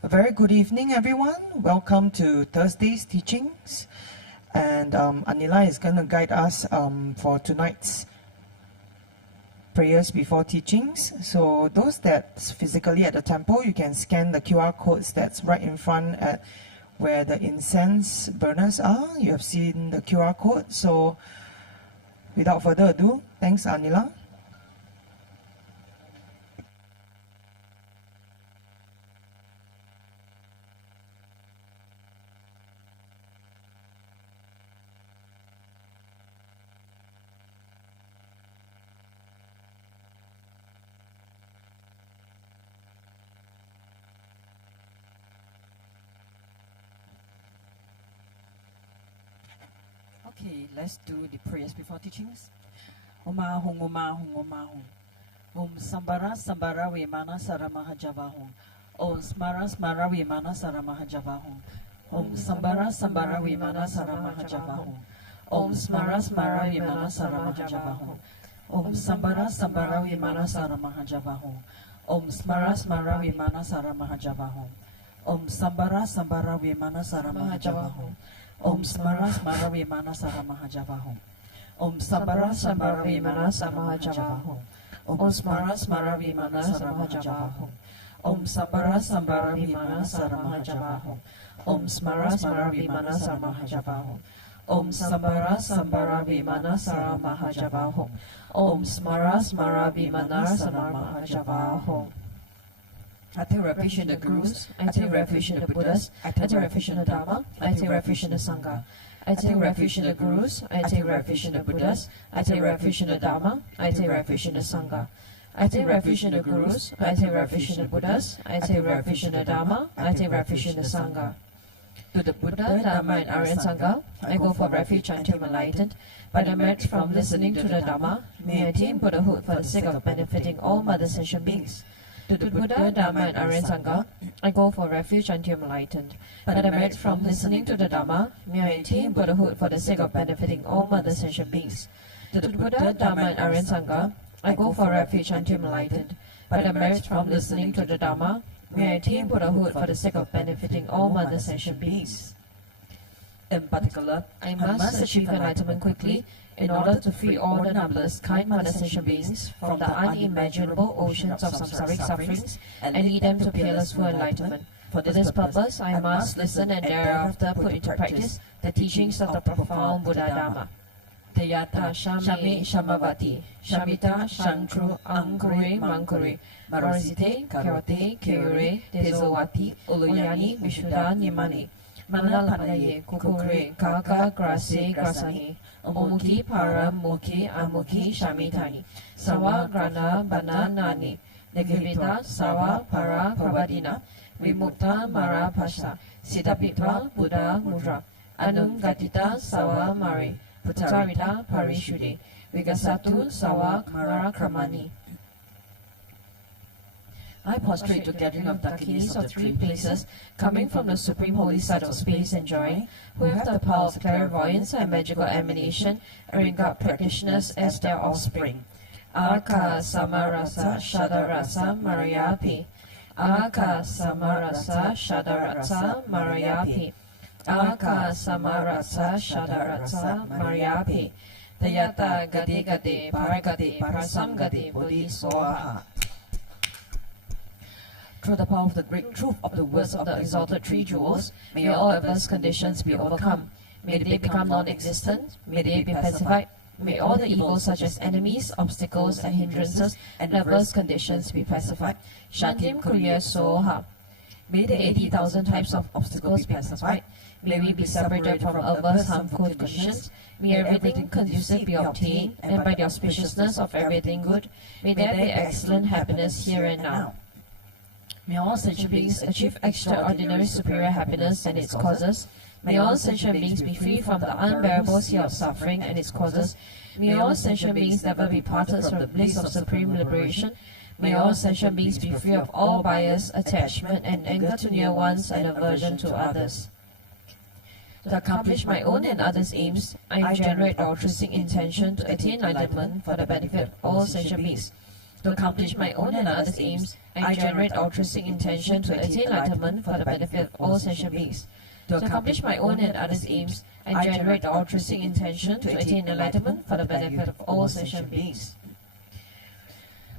A very good evening, everyone. Welcome to Thursday's teachings. And Anila is going to guide us for tonight's prayers before teachings. So those that's physically at the temple, you can scan the QR codes that's right in front at where the incense burners are. You have seen the QR code. So without further ado, thanks Anila. Okay, let's do the prayers before teachings. Omahong, omahong, omahong. Om Sambara, Sambara, Vimana, Saramahajavahong. Om Smara, Smara, Vimana, Saramahajavahong. Om Sambara, Sambara, Vimana, Saramahajavahong. Om Smara, Smara, Vimana, Saramahajavahong. Om Sambara, Sambara, Vimana, Saramahajavahong. Om Smara, Smara, Vimana, Saramahajavahong. Om Sambara, Sambara, Vimana, Saramahajavahong. Om Smara Smara Vimana Saramahajavahong. Om Sambara Sambara Vimana Saramahajavahong. Om Smara Smara Vimana Saramahajavahong. Om Sambara Sambara Vimana Saramahajavahong. Om Smara Smara Vimana Saramahajavahong. Om Sambara Sambara Vimana Sara Mahajavahom. Om Smara Smara Vimana Sara Mahajavahom. I take refuge in the Gurus, I take refuge in the Buddhas, I take refuge in the Dharma, I take refuge in the Sangha. I take refuge in the Gurus, I take refuge in the Buddhas, I take refuge in the Dharma, I take refuge in the Sangha. I take refuge in the Gurus, I take refuge in the Buddhas, I take refuge in the Dharma, I take refuge in the Sangha. To the Buddha, Dharma and Aryan Sangha, I go for refuge until I'm enlightened. By the merit from listening to the Dharma, may I attain Buddhahood for the sake of benefiting all mother sentient beings. To the Buddha, Dharma and Aryan Sangha, I go for refuge until I'm enlightened. By the merit from listening to the Dharma, may I attain Buddhahood for the sake of benefiting all mother sentient beings. To the Buddha, Dharma and Aryan Sangha, I go for refuge until I'm enlightened. By the merit from listening to the Dharma, may I attain Buddhahood for the sake of benefiting all mother sentient beings. In particular, I must achieve enlightenment quickly in order to free all the numberless kind mother sentient beings from the unimaginable oceans of samsaric sufferings and lead them to peerless full enlightenment. For this purpose, I must listen and thereafter put into practice the teachings of the profound Buddha Dharma. Tayata Shami Shamavati, Shamita Shantru Ankure Mankure, Marasite Karate Kyure Tezawati, Uluyani Vishuddha Nimani, Manalapanaye Kukure Kaka Grase Grasani, Omuki Para Muki Amuki Shamitani, Sawa Grana Bananani, Negavita Sawa Para Pravadina, Vimukta Mara Pasha, Siddhapitva Buddha Mudra, Anum Gatita Sawa Mari, Putarita Parishuddhi, Vigasatu Sawa Mara Kramani. I prostrate to gathering of Dakinis of three places, coming from the supreme holy side of space and joy, who have the power of clairvoyance and magical emanation, and regard practitioners as their offspring. Aka Samarasa Shadarasa Marayapi. Aka Samarasa Shadarasa Marayapi. Aka Samarasa Shadarasa Marayapi. Tayata Gade Gade Paragade Parasam Gade Bodhi Swaha. Through the power of the great truth of the words of the exalted three jewels, may all adverse conditions be overcome. May they become non-existent. May they be pacified. May all the evils such as enemies, obstacles and hindrances and adverse conditions be pacified. Shantim Kuriya Soha. May the 80,000 types of obstacles be pacified. May we be separated from adverse harmful conditions. May everything conducive be obtained, and by the auspiciousness of everything good, may there be excellent happiness here and now. May all sentient beings achieve extraordinary superior happiness and its causes. May all sentient beings be free from the unbearable sea of suffering and its causes. May all sentient beings never be parted from the bliss of supreme liberation. May all sentient beings be free of all bias, attachment, and anger to near ones and aversion to others. To accomplish my own and others' aims, I generate altruistic intention to attain enlightenment for the benefit of all sentient beings. To accomplish my own and others' aims, I generate altruistic intention to attain enlightenment for the benefit of all sentient beings. To accomplish my own and others' aims, I generate altruistic intention to attain enlightenment for the benefit of all sentient beings.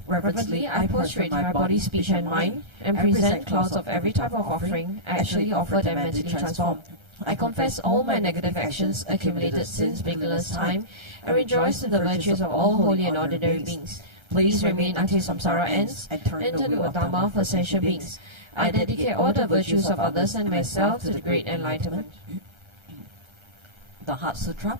Reverently, I prostrate my body, speech, and mind, and present clouds of every type of offering. I actually offer them mentally transformed. I confess all my negative actions accumulated since beginner's time, and rejoice in the virtues of all holy and ordinary beings. Please remain until samsara ends, and turn to the Dharma for sentient beings. I dedicate all the virtues of others and myself to the great enlightenment. The Heart Sutra.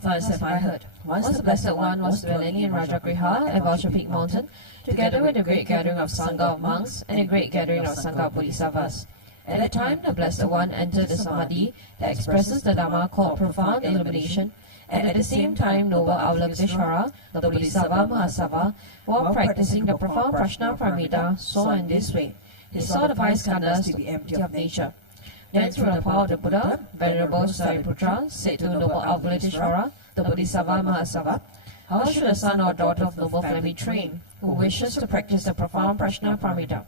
Thus have I heard. Once the Blessed One was dwelling in Rajagriha at Vulture Peak Mountain, together with a great gathering of Sangha of monks and a great gathering of Sangha of Bodhisattvas. At that time, the Blessed One entered the Samadhi that expresses the Dharma called profound illumination, and at the same time Noble Avalokiteshvara, the Bodhisattva Mahasava, while practicing the profound Prajna Paramita, saw in this way. He saw the five skandhas to be empty of nature. Then through the power of the Buddha, Venerable Sariputra said to Noble Avalokiteshvara, the Bodhisattva Mahasava, how should a son or daughter of noble family train, who wishes to practice the profound Prajna Paramita?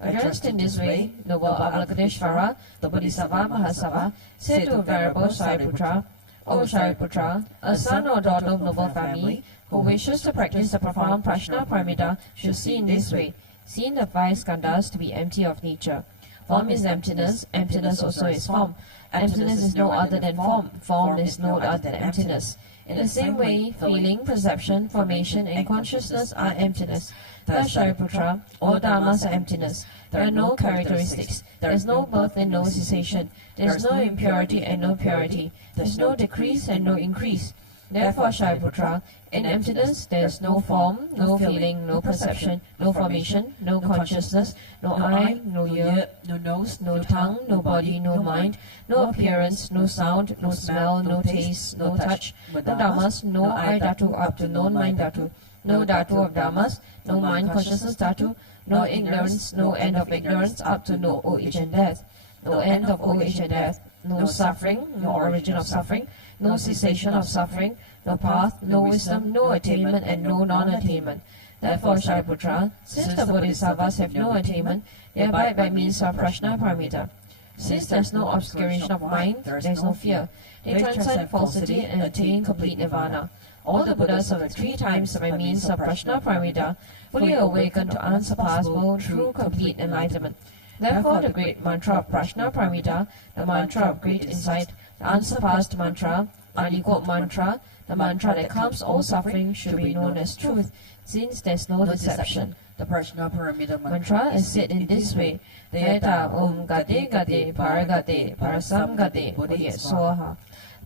Addressed in this way, Noble Avalokiteshvara, the Bodhisattva Mahasava, said to Venerable Sariputra, O Sariputra, a son or daughter of noble family who wishes to practice the profound Prajna Paramita should see in this way, seeing the five skandhas to be empty of nature. Form is emptiness, emptiness also is form. Emptiness is no other than form. Form is no other than emptiness. In the same way, feeling, perception, formation, and consciousness are emptiness. Thus, Shariputra, all dharmas are emptiness. There are no characteristics. There is no birth and no cessation. There is no impurity and no purity. There is no decrease and no increase. Therefore, Shariputra, in emptiness there is no form, no feeling, no perception, no formation, no consciousness, no eye, no ear, no nose, no tongue, no body, no mind, no appearance, no sound, no smell, no taste, no touch, no dharmas, no eye dhatu up to no mind dhatu, no dhatu of dharmas, no mind consciousness dhatu, no ignorance, no end of ignorance up to no old age and death, no end of old age and death, no suffering, no origin of suffering, no cessation of suffering, no path, no wisdom, no attainment, and no non-attainment. Therefore, Shariputra, since the Bodhisattvas have no attainment, they abide by means of Prajna Paramita. Since there is no obscuration of mind, there is no fear. They transcend falsity and attain complete nirvana. All the Buddhas of the 3 times by means of Prajna Paramita fully awaken to unsurpassable, true, complete enlightenment. Therefore, the great mantra of Prajna Paramita, the mantra of great insight, the unsurpassed mantra, unequaled mantra, the mantra that calms all suffering, should be known as truth, since there is no deception. The Prajna Paramita mantra is said in this way: Deyata Om Gate Gate Paragate Parasam Gate Bodhi Swaha.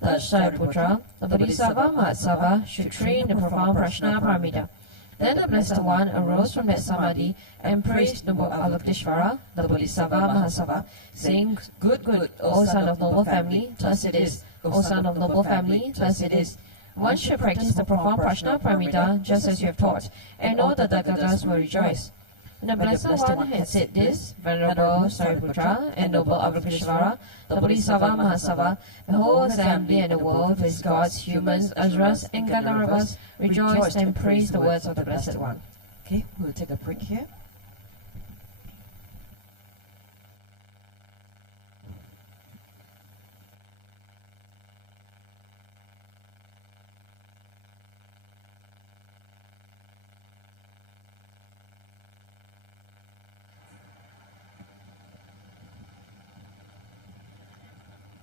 Thus, Shariputra, the Bodhisattva Mahasattva should train the profound Prajna Paramita. Then the Blessed One arose from that samadhi and praised noble Avalokiteshvara, the Bodhisattva Mahasattva, saying, Good, good, O son of noble family, thus it is. O son of noble family, thus it is. One should practice the profound Prajna Paramita just as you have taught, and all the Dakkas will rejoice. When the Blessed One had said this, Venerable Shariputra and noble Avalokiteshvara, the Bodhisattva Mahasattva, the whole assembly and the world with gods, humans, asuras, and Gandharvas rejoiced and praised the words of the Blessed One. Okay, we'll take a break here.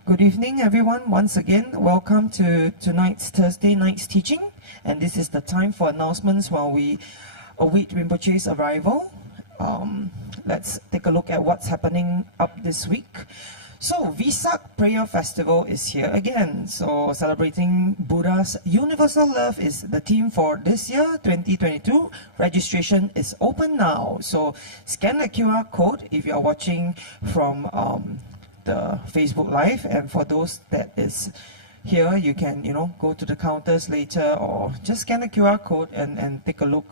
Good evening, everyone. Once again, welcome to tonight's Thursday night's teaching. And this is the time for announcements while we await Rinpoche's arrival. Let's take a look at what's happening up this week. So, Vesak Prayer Festival is here again. So, celebrating Buddha's universal love is the theme for this year, 2022. Registration is open now. So, scan the QR code if you are watching from the Facebook Live, and for those that is here, you can go to the counters later or just scan the QR code and take a look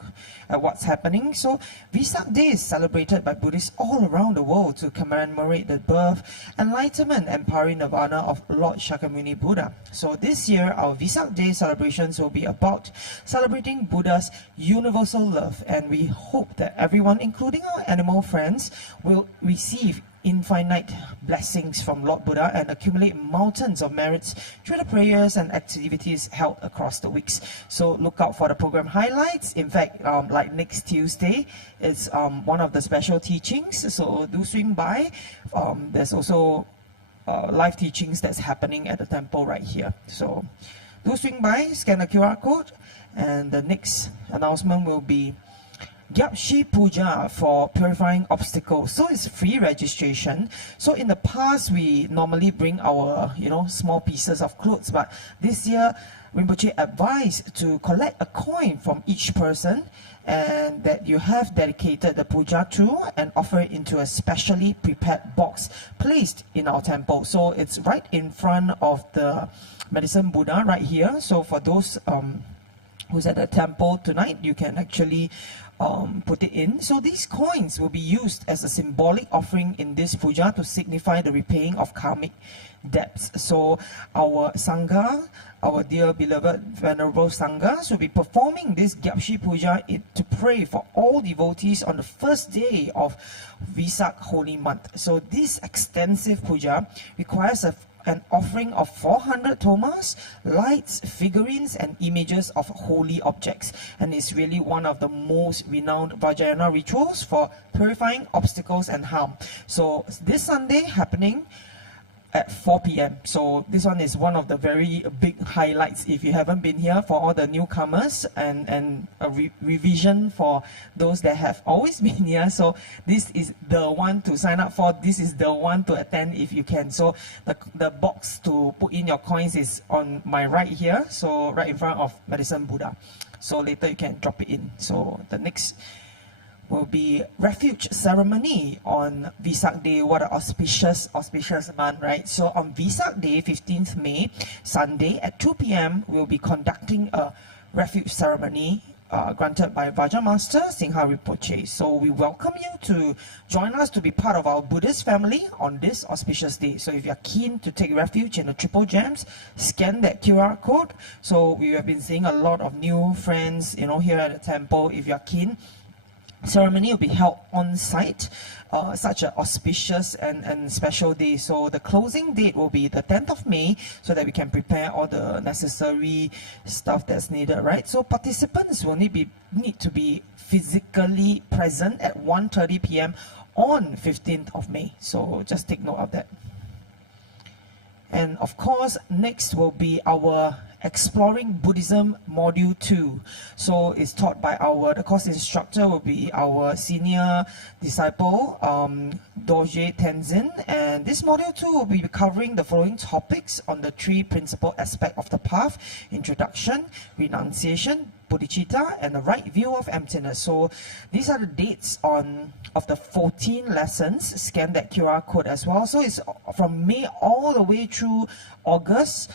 at what's happening. So Vesak Day is celebrated by Buddhists all around the world to commemorate the birth, enlightenment and parinirvana of Lord Shakyamuni Buddha. So this year our Vesak Day celebrations will be about celebrating Buddha's universal love, and we hope that everyone, including our animal friends, will receive infinite blessings from Lord Buddha and accumulate mountains of merits through the prayers and activities held across the weeks. So look out for the program highlights. In fact, like next Tuesday, it's one of the special teachings, so do swing by. There's also live teachings that's happening at the temple right here. So do swing by, scan the QR code, and the next announcement will be Yamshi Puja for purifying obstacles. So it's free registration. So in the past, we normally bring our, small pieces of clothes, but this year, Rinpoche advised to collect a coin from each person and that you have dedicated the puja to and offer it into a specially prepared box placed in our temple. So it's right in front of the Medicine Buddha right here. So for those who's at the temple tonight, you can actually put it in. So these coins will be used as a symbolic offering in this puja to signify the repaying of karmic debts. So our Sangha, our dear beloved venerable Sanghas, will be performing this Yapshi Puja to pray for all devotees on the first day of Vesak holy month. So this extensive puja requires an offering of 400 thomas, lights, figurines and images of holy objects, and is really one of the most renowned Vajrayana rituals for purifying obstacles and harm. So this Sunday happening at 4 p.m. So this one is one of the very big highlights if you haven't been here, for all the newcomers, and a revision for those that have always been here. So this is the one to sign up for. This is the one to attend if you can. So the box to put in your coins is on my right here, so right in front of Medicine Buddha. So later you can drop it in. So the next will be Refuge Ceremony on Vesak Day. What an auspicious month, right? So on Vesak Day, 15th May, Sunday at 2 p.m., we'll be conducting a Refuge Ceremony granted by Vajra Master Singha Rinpoche. So we welcome you to join us to be part of our Buddhist family on this auspicious day. So if you're keen to take refuge in the Triple Gems, scan that QR code. So we have been seeing a lot of new friends, here at the temple. If you're keen, ceremony will be held on site, such an auspicious and special day. So the closing date will be the 10th of May, so that we can prepare all the necessary stuff that's needed, right? So participants will need to be physically present at 1:30 p.m. on 15th of May. So just take note of that. And of course, next will be our Exploring Buddhism Module 2. So it's taught by the course instructor will be our senior disciple, Dorje Tenzin. And this Module 2 will be covering the following topics on the three principal aspects of the path: introduction, renunciation, bodhicitta, and the right view of emptiness. So these are the dates of the 14 lessons. Scan that QR code as well. So it's from May all the way through August.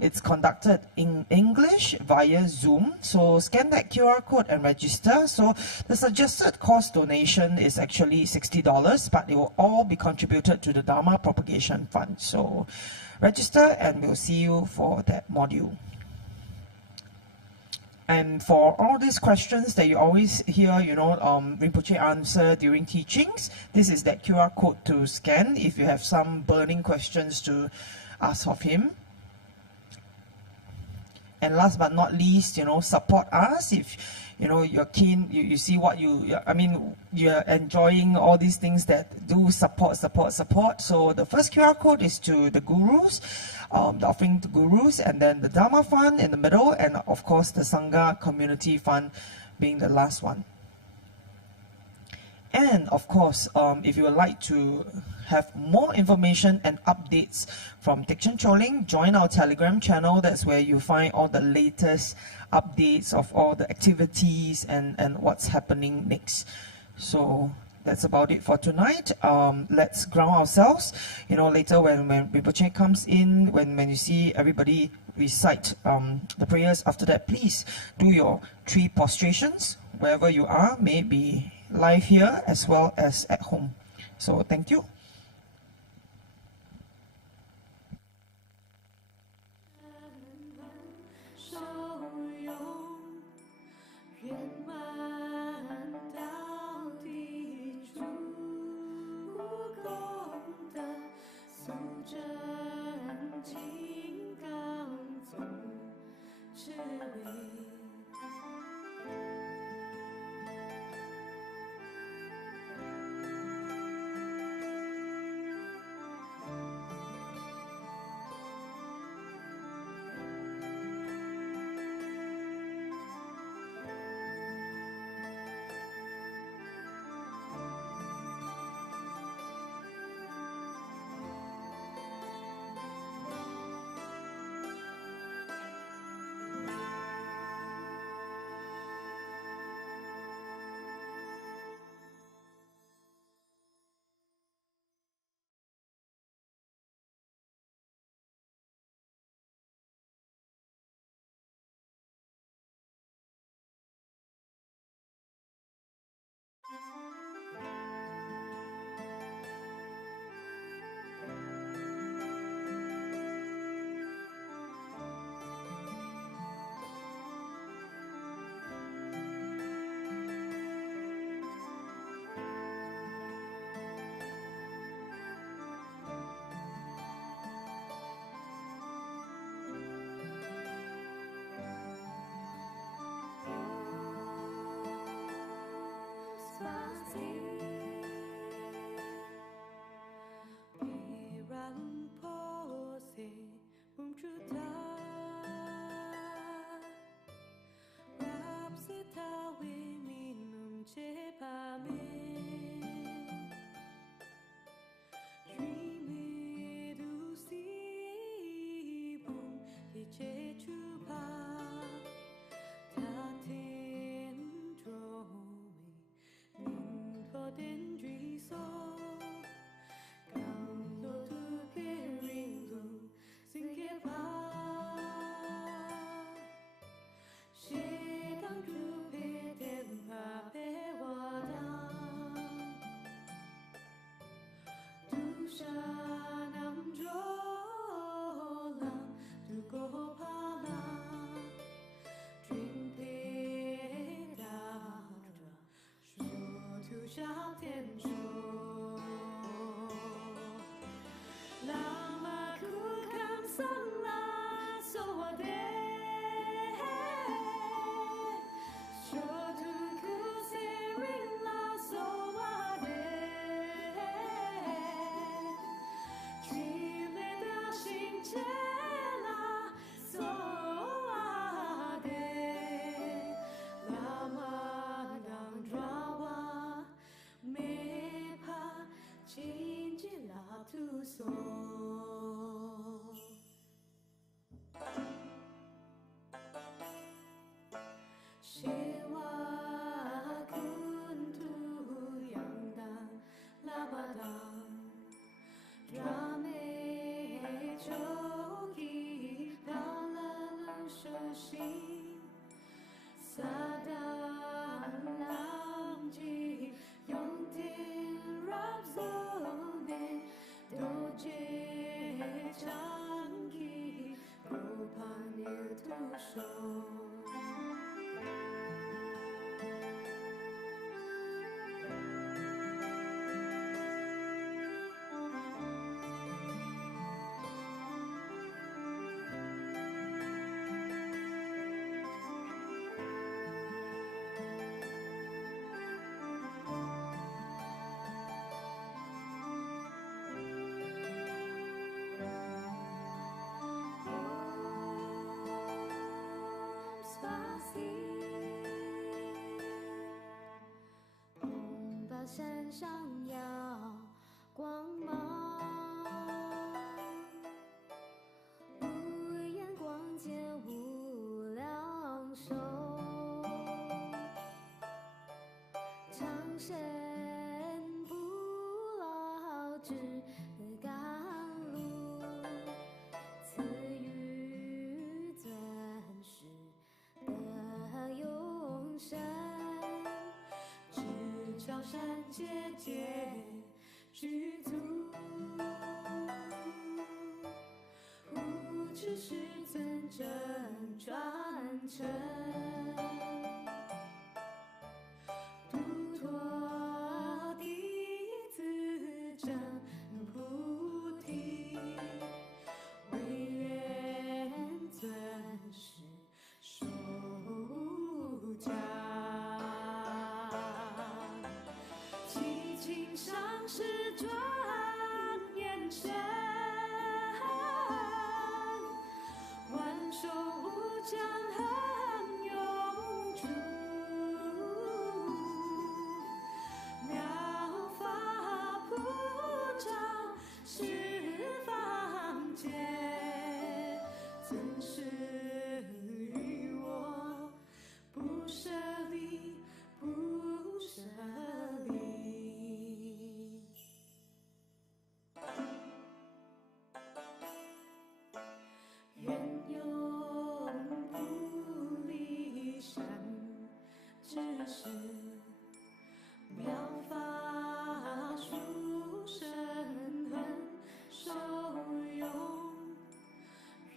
It's conducted in English via Zoom. So scan that QR code and register. So the suggested cost donation is actually $60, but it will all be contributed to the Dharma Propagation Fund. So register and we'll see you for that module. And for all these questions that you always hear, Rinpoche answer during teachings, this is that QR code to scan if you have some burning questions to ask of him. And last but not least, support us. If you're keen, you see what you're enjoying all these things that do support. So the first QR code is to the gurus, the offering to gurus, and then the Dharma Fund in the middle, and of course the Sangha Community Fund being the last one. And of course, if you would like to have more information and updates from Dikshan Choling, join our Telegram channel. That's where you find all the latest updates of all the activities and what's happening next. So that's about it for tonight. Let's ground ourselves. Later when Rinpoche comes in, when you see everybody recite the prayers after that, please do your 3 prostrations wherever you are, may it be live here as well as at home. So thank you.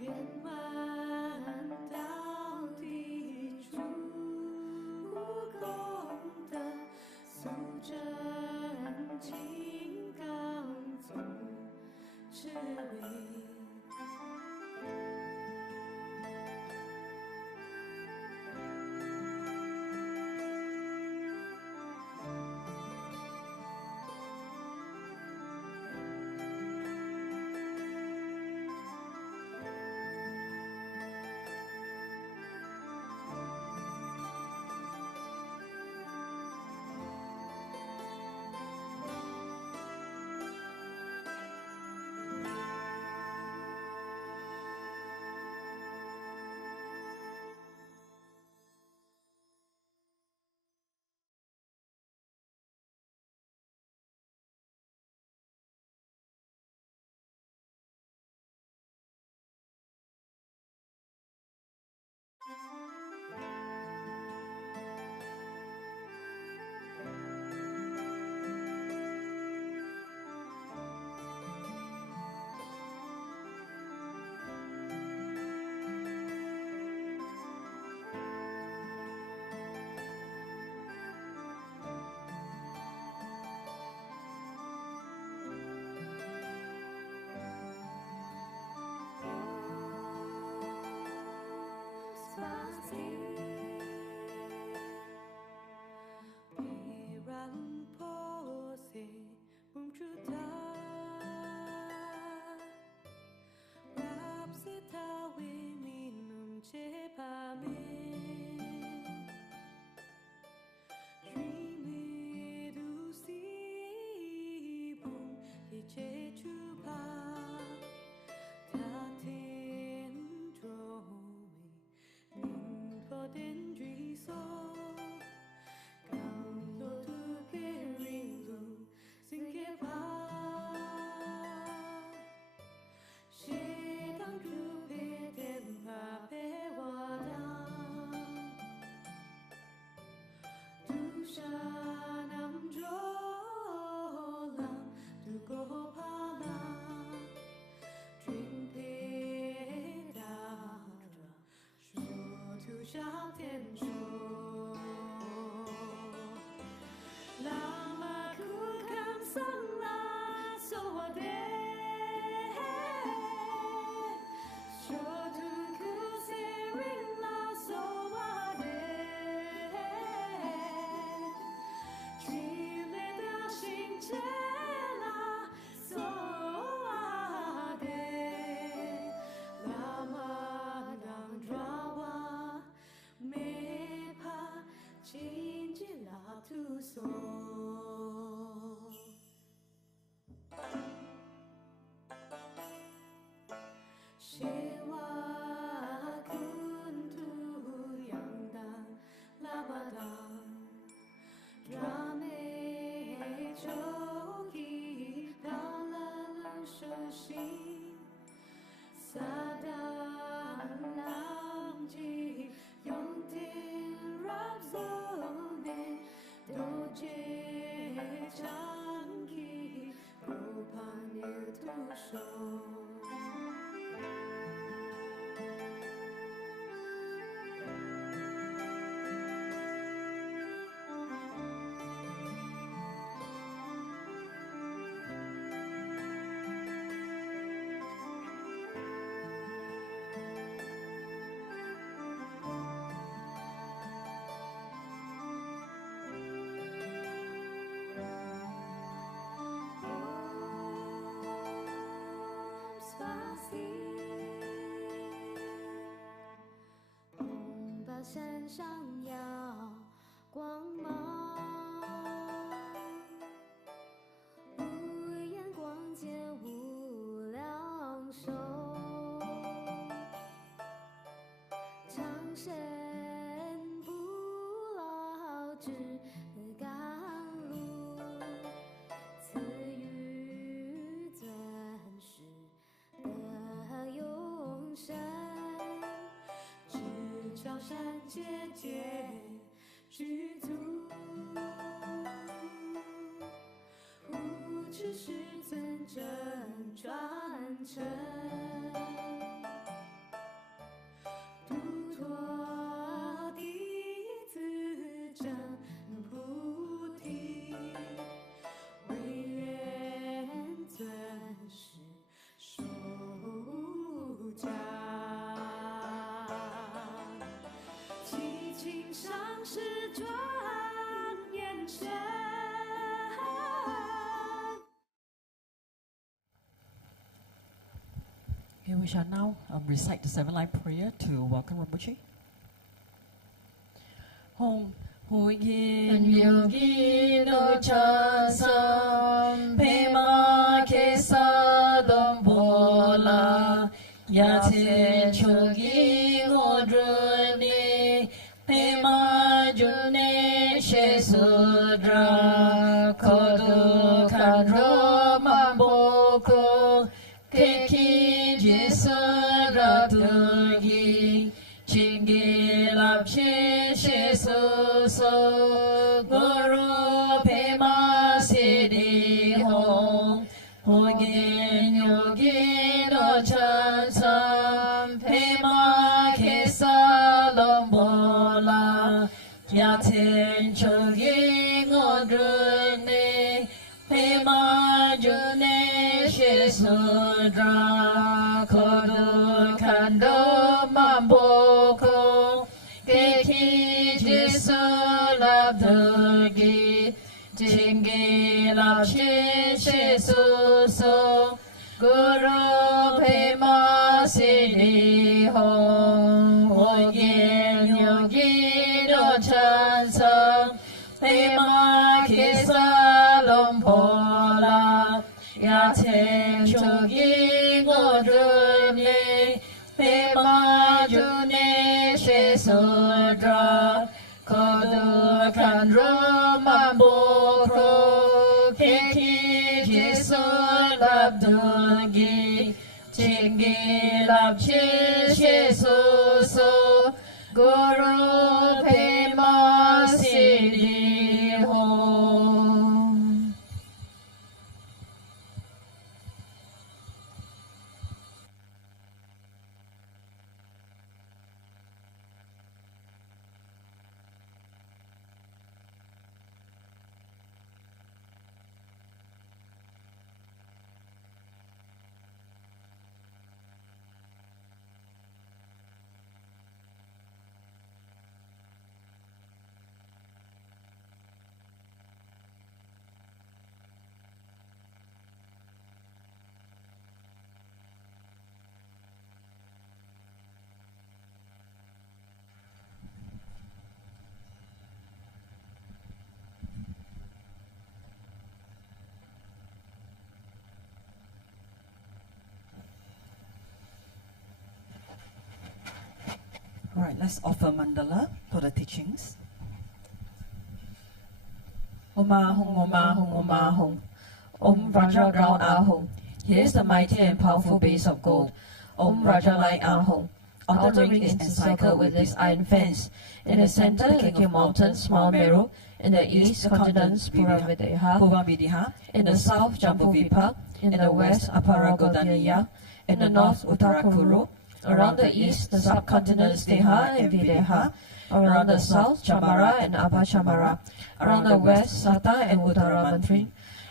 圆满。小天说，拉玛库康桑拉索瓦德，说图库塞瑞拉索瓦德，去雷达星切拉索瓦德，拉玛当抓瓦梅帕金吉拉图索。Shewa kuntu yang dang labadang drame choki dalalang shoshi sadang lamji yong tin rap zone doje chanki gopanil tu show. Om 把山上耀光芒，无眼光界无量寿，长生不老之甘露，赐予尊师的永生。高山节节具足，无知师尊真传承，度脱弟子证菩提，唯愿尊师受教。青上是庄严身。Okay, we shall now recite the seven-line prayer to welcome Robuchi. Hong Hu Yin Yogi No Chasam Pema Kesa Dom Bola Yatse Chogi Hodruni Pema June Shesudra Kodu Kadro Mamboko Keki Jesura Turgi Chingi Lapshi Shesuso Guru Pema Siddhi Hong Hogin Yogi No Chansam Pema Kesa Lombola Yaten Chogi Ngodruni Pema June Shesudra Kodu Kando Mamboko Keki Jesu Labdurgi Chingi Lapshi Shesuso Guru Pema Siddhi Hong Hogin Yogi No Chansam Pema Kesa Lombola Yaten Chogi Ngodruni Pema June Shesudra Kodu Kandro Mamboko Keki Jesu Labdurgi Chingi Lapshi Shesuso Guru Pema Siddhi Hong. Right, let's offer mandala for the teachings. Om Ahung, Om Ahung, Om Ahung. Om Raja Rao Ahung. Here is the mighty and powerful base of gold. Om Raja Lai Ahung. Outer ring is encircled with this iron fence. In the center, the King Mountains, Mount Meru. In the east, continents, Puravavidiha. In the south, Jambuvipa. In the west, Aparagodaniya. In the north, Uttarakuru. Around the east, the subcontinents Deha and Videha. Around the south, Chamara and Abhachamara. Around the west, Sata and Uttaramantri.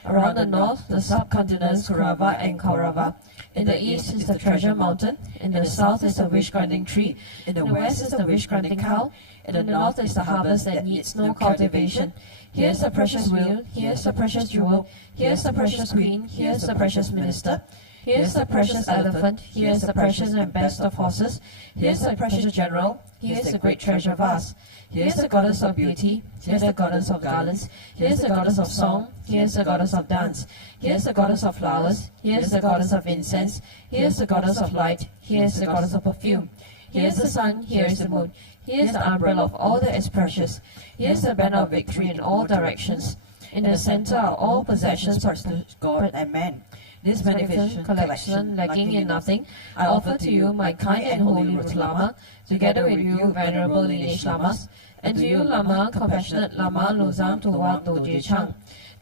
Around the north, the subcontinents Kurava and Kaurava. In the east is the treasure mountain. In the south is the wish-granting tree. In the west is the wish-granting cow. In the north is the harvest that needs no cultivation. Here's the precious wheel. Here's the precious jewel. Here's the precious queen. Here's the precious minister. Here's the precious elephant. Here's the precious and best of horses. Here's the precious general. Here's the great treasure vase. Here's the goddess of beauty. Here's the goddess of garlands. Here's the goddess of song. Here's the goddess of dance. Here's the goddess of flowers. Here's the goddess of incense. Here's the goddess of light. Here's the goddess of perfume. Here's the sun. Here's the moon. Here's the umbrella of all that is precious. Here's the banner of victory in all directions. In the center are all possessions of God and man. This magnificent collection, lacking in nothing, I offer to you, my kind and holy Root Lama, together with you, venerable lineage Lamas, and to you, Lama, compassionate Lama Losam Tuwa Doje Chang.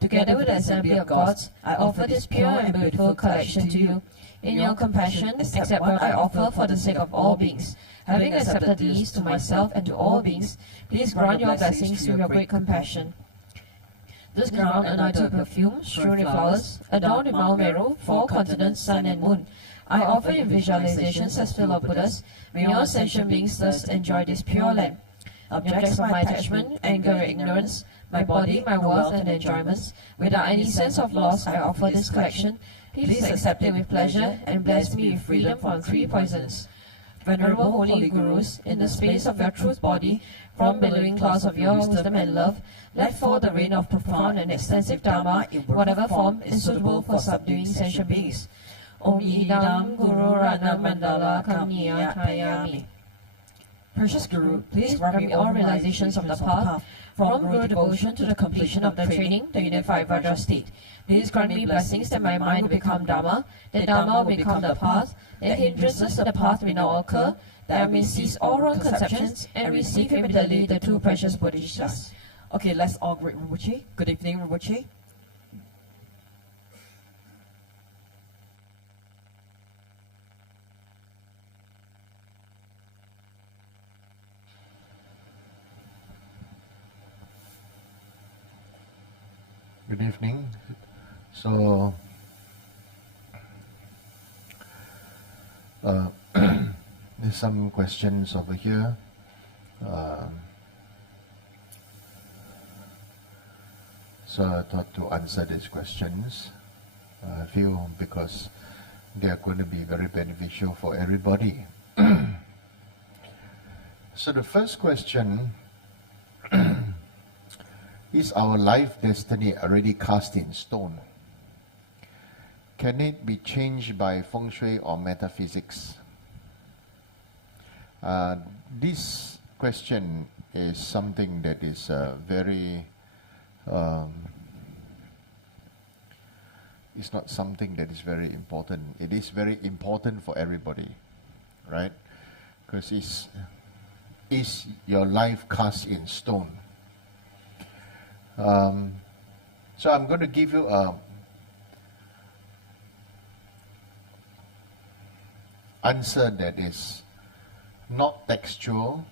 Together with the assembly of gods, I offer this pure and beautiful collection to you. In your compassion, accept what I offer for the sake of all beings. Having accepted these to myself and to all beings, please grant your blessings through your great compassion. This ground anointed with perfume, strewn with flowers, adorned with Mount Meru, 4 continents, sun and moon. I offer you visualizations as fill of Buddhas. May all sentient beings thus enjoy this pure land. Objects of my attachment, anger and ignorance, my body, my wealth and enjoyments, without any sense of loss, I offer this collection. Please accept it with pleasure and bless me with freedom from 3 poisons. Venerable holy gurus, in the space of your truth body, from billowing clouds of your wisdom and love, let fall the rain of profound and extensive Dharma in whatever form is suitable for subduing sentient beings. Om Idam Guru Rana Mandala Kamniyatayami. Precious Guru, please grant me all realizations of the path, from Guru devotion to the completion of the training, the unified Vajra state. Please grant me blessings that my mind will become Dharma, that Dharma will become the path, that hindrances to the path may not occur, that I may cease all wrong conceptions and receive immediately the 2 precious bodhisattvas. Okay, let's all greet Robuchi. Good evening, Robuchi. Good evening. So, there's some questions over here. So I thought to answer these questions. I feel because they are going to be very beneficial for everybody. So the first question, is our life destiny already cast in stone? Can it be changed by Feng Shui or metaphysics? This question is something that is very it's not something that is very important. It is very important for everybody, right? Because is your life cast in stone? So I'm going to give you a answer that is not textual,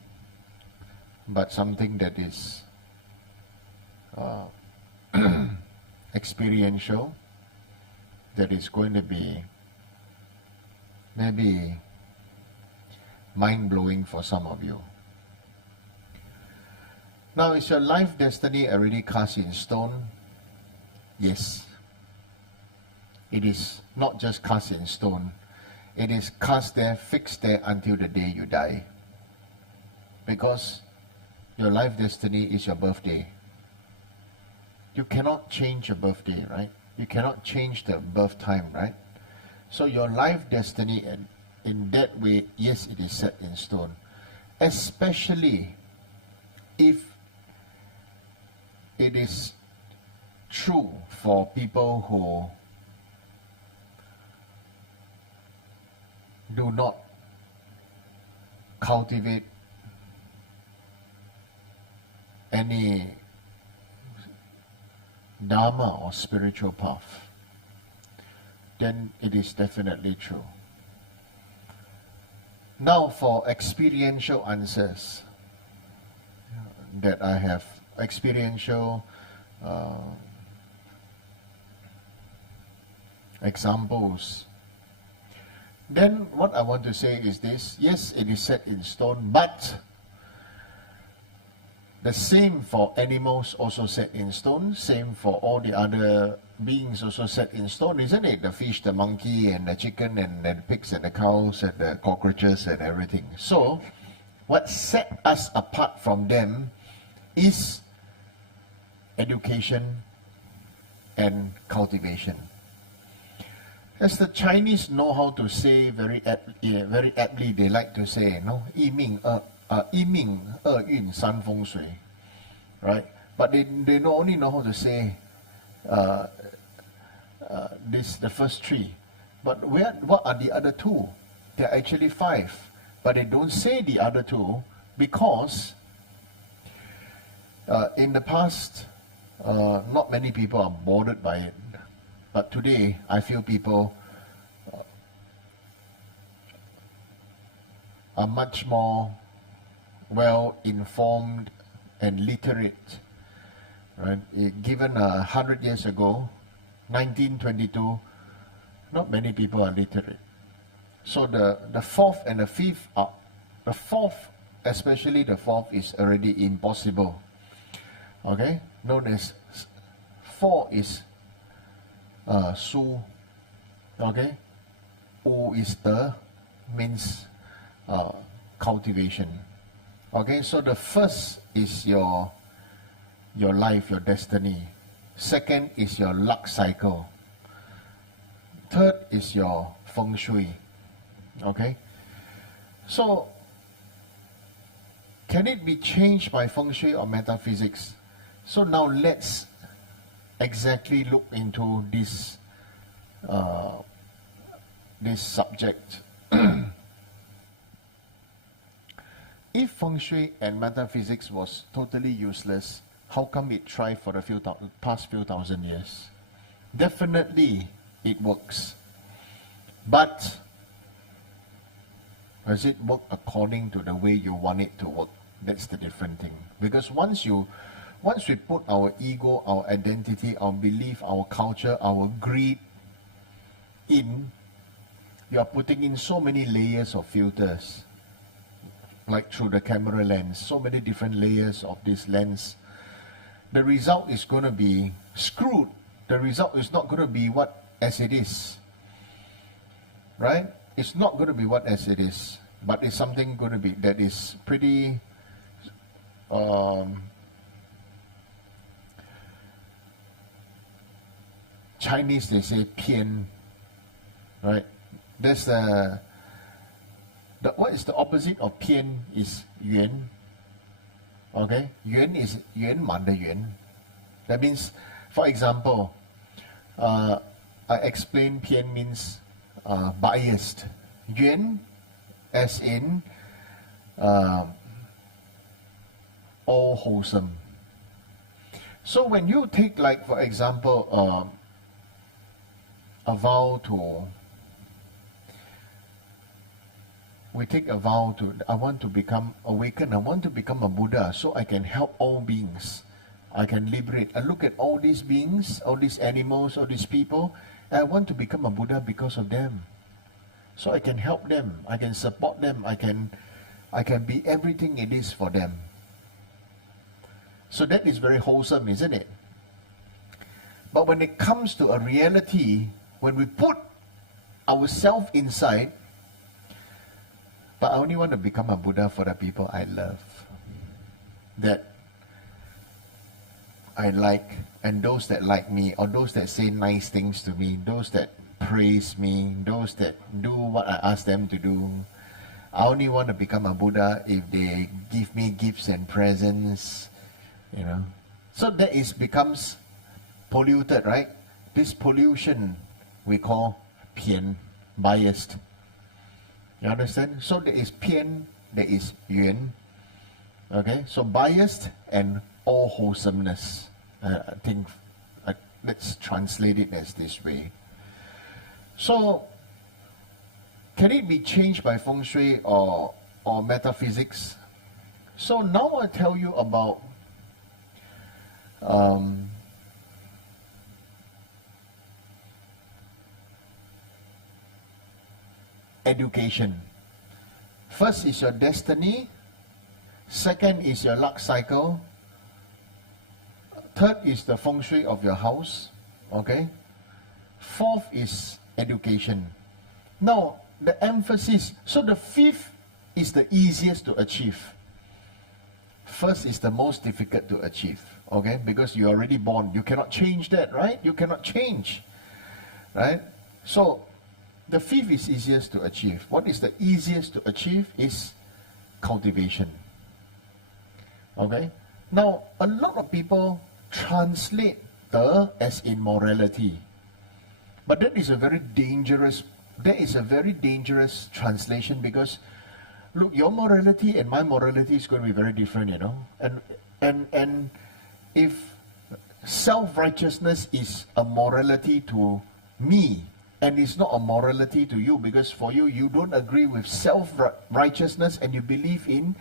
but something that is experiential, that is going to be maybe mind-blowing for some of you. Now, is your life destiny already cast in stone? Yes. It is not just cast in stone. It is cast there, fixed there until the day you die. Because your life destiny is your birthday. You cannot change your birthday, right? You cannot change the birth time, right? So your life destiny, in that way, yes, it is set in stone. especially if it is true for people who do not cultivate any Dharma or spiritual path, then it is definitely true. Now for experiential answers that I have, experiential examples, then what I want to say is this: yes, it is set in stone, but the same for animals also set in stone, same for all the other beings also set in stone, isn't it? The fish, the monkey, and the chicken, and the pigs, and the cows, and the cockroaches, and everything. So, what set us apart from them is education and cultivation. As the Chinese know how to say very aptly, they like to say, no, 一命二运三风水, right? But they only know how to say the first three. But what are the other two? There are actually 5, but they don't say the other two because in the past, not many people are bothered by it. But today, I feel people are much more well-informed and literate. Right? Given 100 years ago, 1922, not many people are literate. So the fourth and the fifth are, the fourth, especially the fourth, is already impossible. Okay? Known as 4 is Su. Okay? U is the, means cultivation. Okay, so the first is your life, your destiny. Second is your luck cycle. Third is your Feng Shui. Okay, so can it be changed by Feng Shui or Metaphysics? So now let's exactly look into this this subject. If Feng Shui and Metaphysics was totally useless, how come it thrived for the past few thousand years? Definitely it works. But does it work according to the way you want it to work? That's the different thing. Because once we put our ego, our identity, our belief, our culture, our greed in, you are putting in so many layers of filters. Like through the camera lens, so many different layers of this lens. The result is going to be screwed. The result is not going to be what as it is. Right? It's not going to be what as it is. But it's something going to be that is pretty Chinese, they say 偏. Right? There's the what is the opposite of 偏 is 圆. Okay? 圆 is 圆满的圆. That means, for example, I explain 偏 means biased. 圆 as in all wholesome. So when you take, like, for example, a vow to, we take a vow to, I want to become awakened, I want to become a Buddha so I can help all beings. I can liberate. I look at all these beings, all these animals, all these people, and I want to become a Buddha because of them. So I can help them, I can support them, I can be everything it is for them. So that is very wholesome, isn't it? But when it comes to a reality, when we put ourselves inside, but I only want to become a Buddha for the people I love, that I like, and those that like me, or those that say nice things to me, those that praise me, those that do what I ask them to do. I only want to become a Buddha if they give me gifts and presents, you know. So that becomes polluted, right? This pollution we call pian, biased. You understand? So there is pian, there is yuan. Okay, so biased and all wholesomeness. I think let's translate it as this way. So, can it be changed by Feng Shui or metaphysics? So now I'll tell you about education. First is your destiny. Second is your luck cycle. Third is the Feng Shui of your house. Okay. Fourth is education. Now, the emphasis, so the fifth is the easiest to achieve. First is the most difficult to achieve, okay? Because you're already born. You cannot change that, right? You cannot change, right? So, the fifth is easiest to achieve. What is the easiest to achieve is cultivation, okay? Now, a lot of people translate the as in morality. But that is a very dangerous translation, because look, your morality and my morality is going to be very different, you know. And if self-righteousness is a morality to me and it's not a morality to you, because for you, you don't agree with self-righteousness and you believe in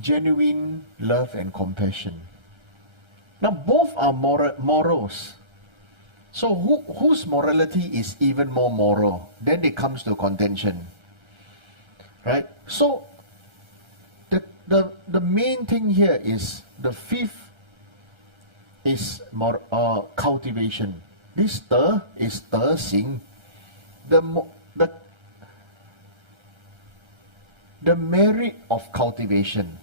genuine love and compassion. Now both are morals. So whose morality is even more moral? Then it comes to contention, right? So the main thing here is the fifth is cultivation. This is xing. The merit of cultivation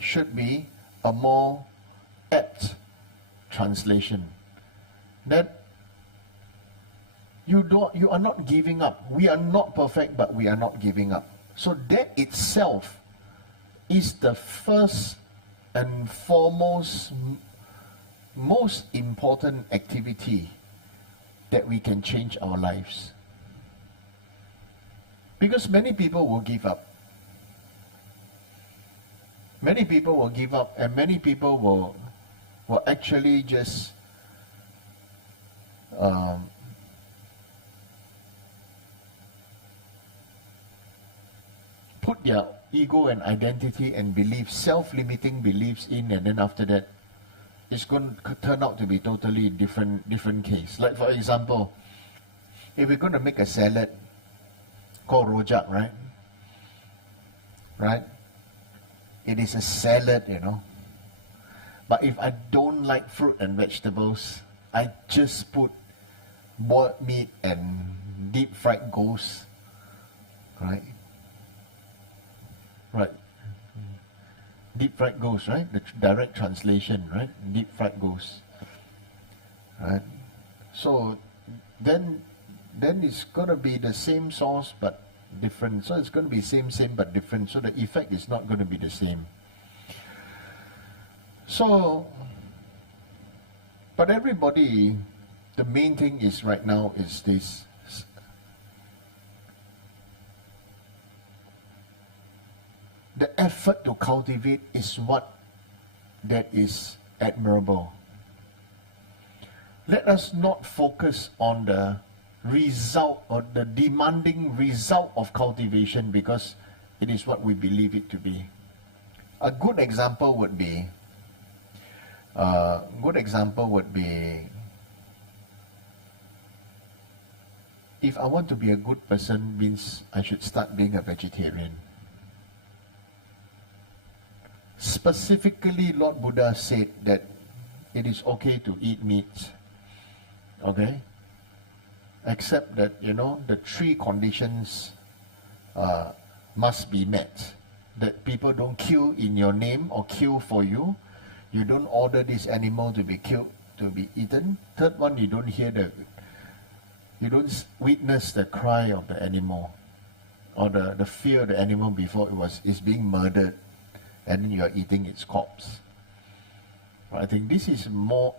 should be a more apt translation. That you are not giving up. We are not perfect, but we are not giving up. So that itself is the first and foremost, most important activity that we can change our lives. Because many people will give up. Many people will give up, and many people will actually just put their ego and identity and beliefs, self-limiting beliefs in, and then after that, it's going to turn out to be totally different case. Like for example, if we're going to make a salad called rojak, right? Right? It is a salad, you know. But if I don't like fruit and vegetables, I just put boiled meat and deep fried ghosts, right? Right. Deep fried ghosts, right? The direct translation, right? Deep fried ghosts, right? So then it's gonna be the same sauce but different. So it's gonna be same but different. So the effect is not gonna be the same. So, but everybody, the main thing is right now is this. The effort to cultivate is what that is admirable. Let us not focus on the result or the demanding result of cultivation, because it is what we believe it to be. A good example would be if I want to be a good person, means I should start being a vegetarian. Specifically, Lord Buddha said that it is okay to eat meat, okay? Except that, you know, the three conditions must be met. That people don't kill in your name or kill for you. You don't order this animal to be killed, to be eaten. Third one, you don't witness the cry of the animal. or the fear of the animal before is being murdered, and then you are eating its corpse. I think this is more,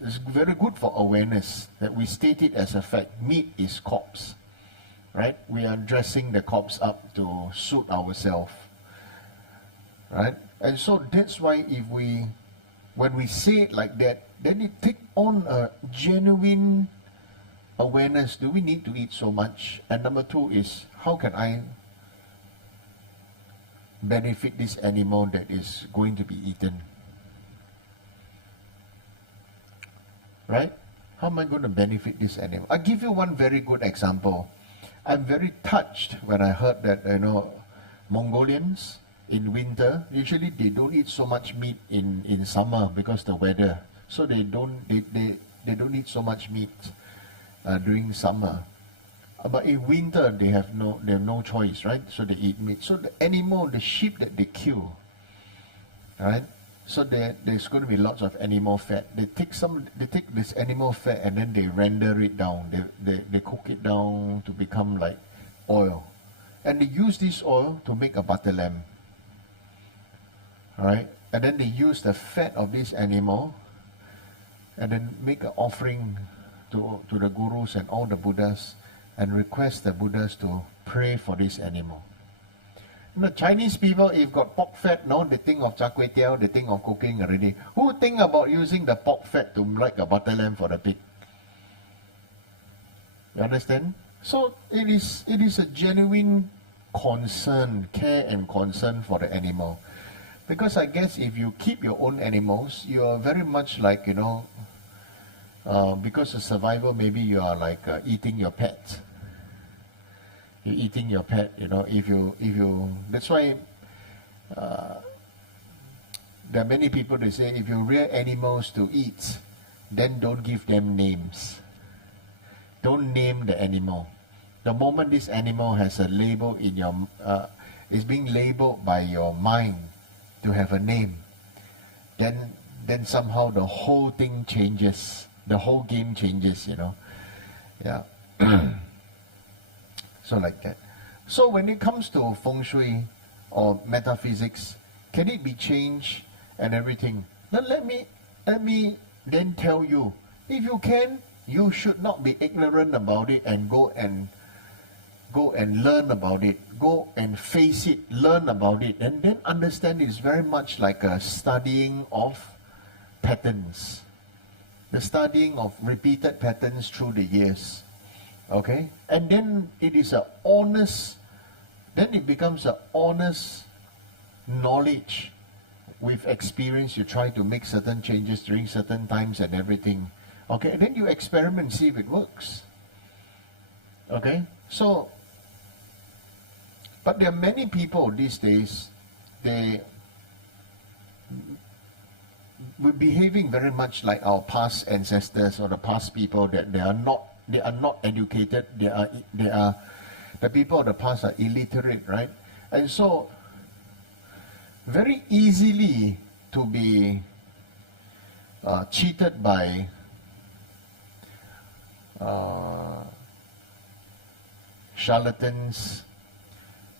it's very good for awareness, that we state it as a fact. Meat is corpse, right? We are dressing the corpse up to suit ourselves, right? And so that's why when we say it like that, then it take on a genuine awareness. Do we need to eat so much? And number two is, how can I benefit this animal that is going to be eaten? Right? How am I going to benefit this animal? I'll give you one very good example. I'm very touched when I heard that, Mongolians in winter, usually they don't eat so much meat in summer because the weather. So they don't eat so much meat during summer. But in winter they have no choice, right? So they eat meat. So the animal, the sheep that they kill, right? So there's going to be lots of animal fat. They take this animal fat and then they render it down. They cook it down to become like oil. And they use this oil to make a butter lamb. Right? And then they use the fat of this animal and then make an offering to the gurus and all the Buddhas and request the Buddhas to pray for this animal. The Chinese people, if got pork fat, now they think of char kway teow, they think of cooking already. Who think about using the pork fat to make a butter lamb for the pig? You understand? So it is a genuine concern, care and concern for the animal. Because I guess if you keep your own animals, you are very much like, because of survival, maybe you are like eating your pet. You're eating your pet, if you, that's why there are many people that say, if you rear animals to eat, then don't give them names. Don't name the animal. The moment this animal has a label in your, is being labeled by your mind to have a name, then somehow the whole thing changes. The whole game changes, Yeah. So like that. So when it comes to Feng Shui or metaphysics, can it be changed and everything? Then let me then tell you, if you can, you should not be ignorant about it and go and learn about it. Go and face it, learn about it, and then understand it's very much like a studying of patterns. The studying of repeated patterns through the years. Okay? And then it is then it becomes an honest knowledge with experience. You try to make certain changes during certain times and everything. Okay? And then you experiment, see if it works. Okay? So, but there are many people these days, we're behaving very much like our past ancestors or the past people, that they are not educated. The people of the past are illiterate, right? And so very easily to be cheated by charlatans,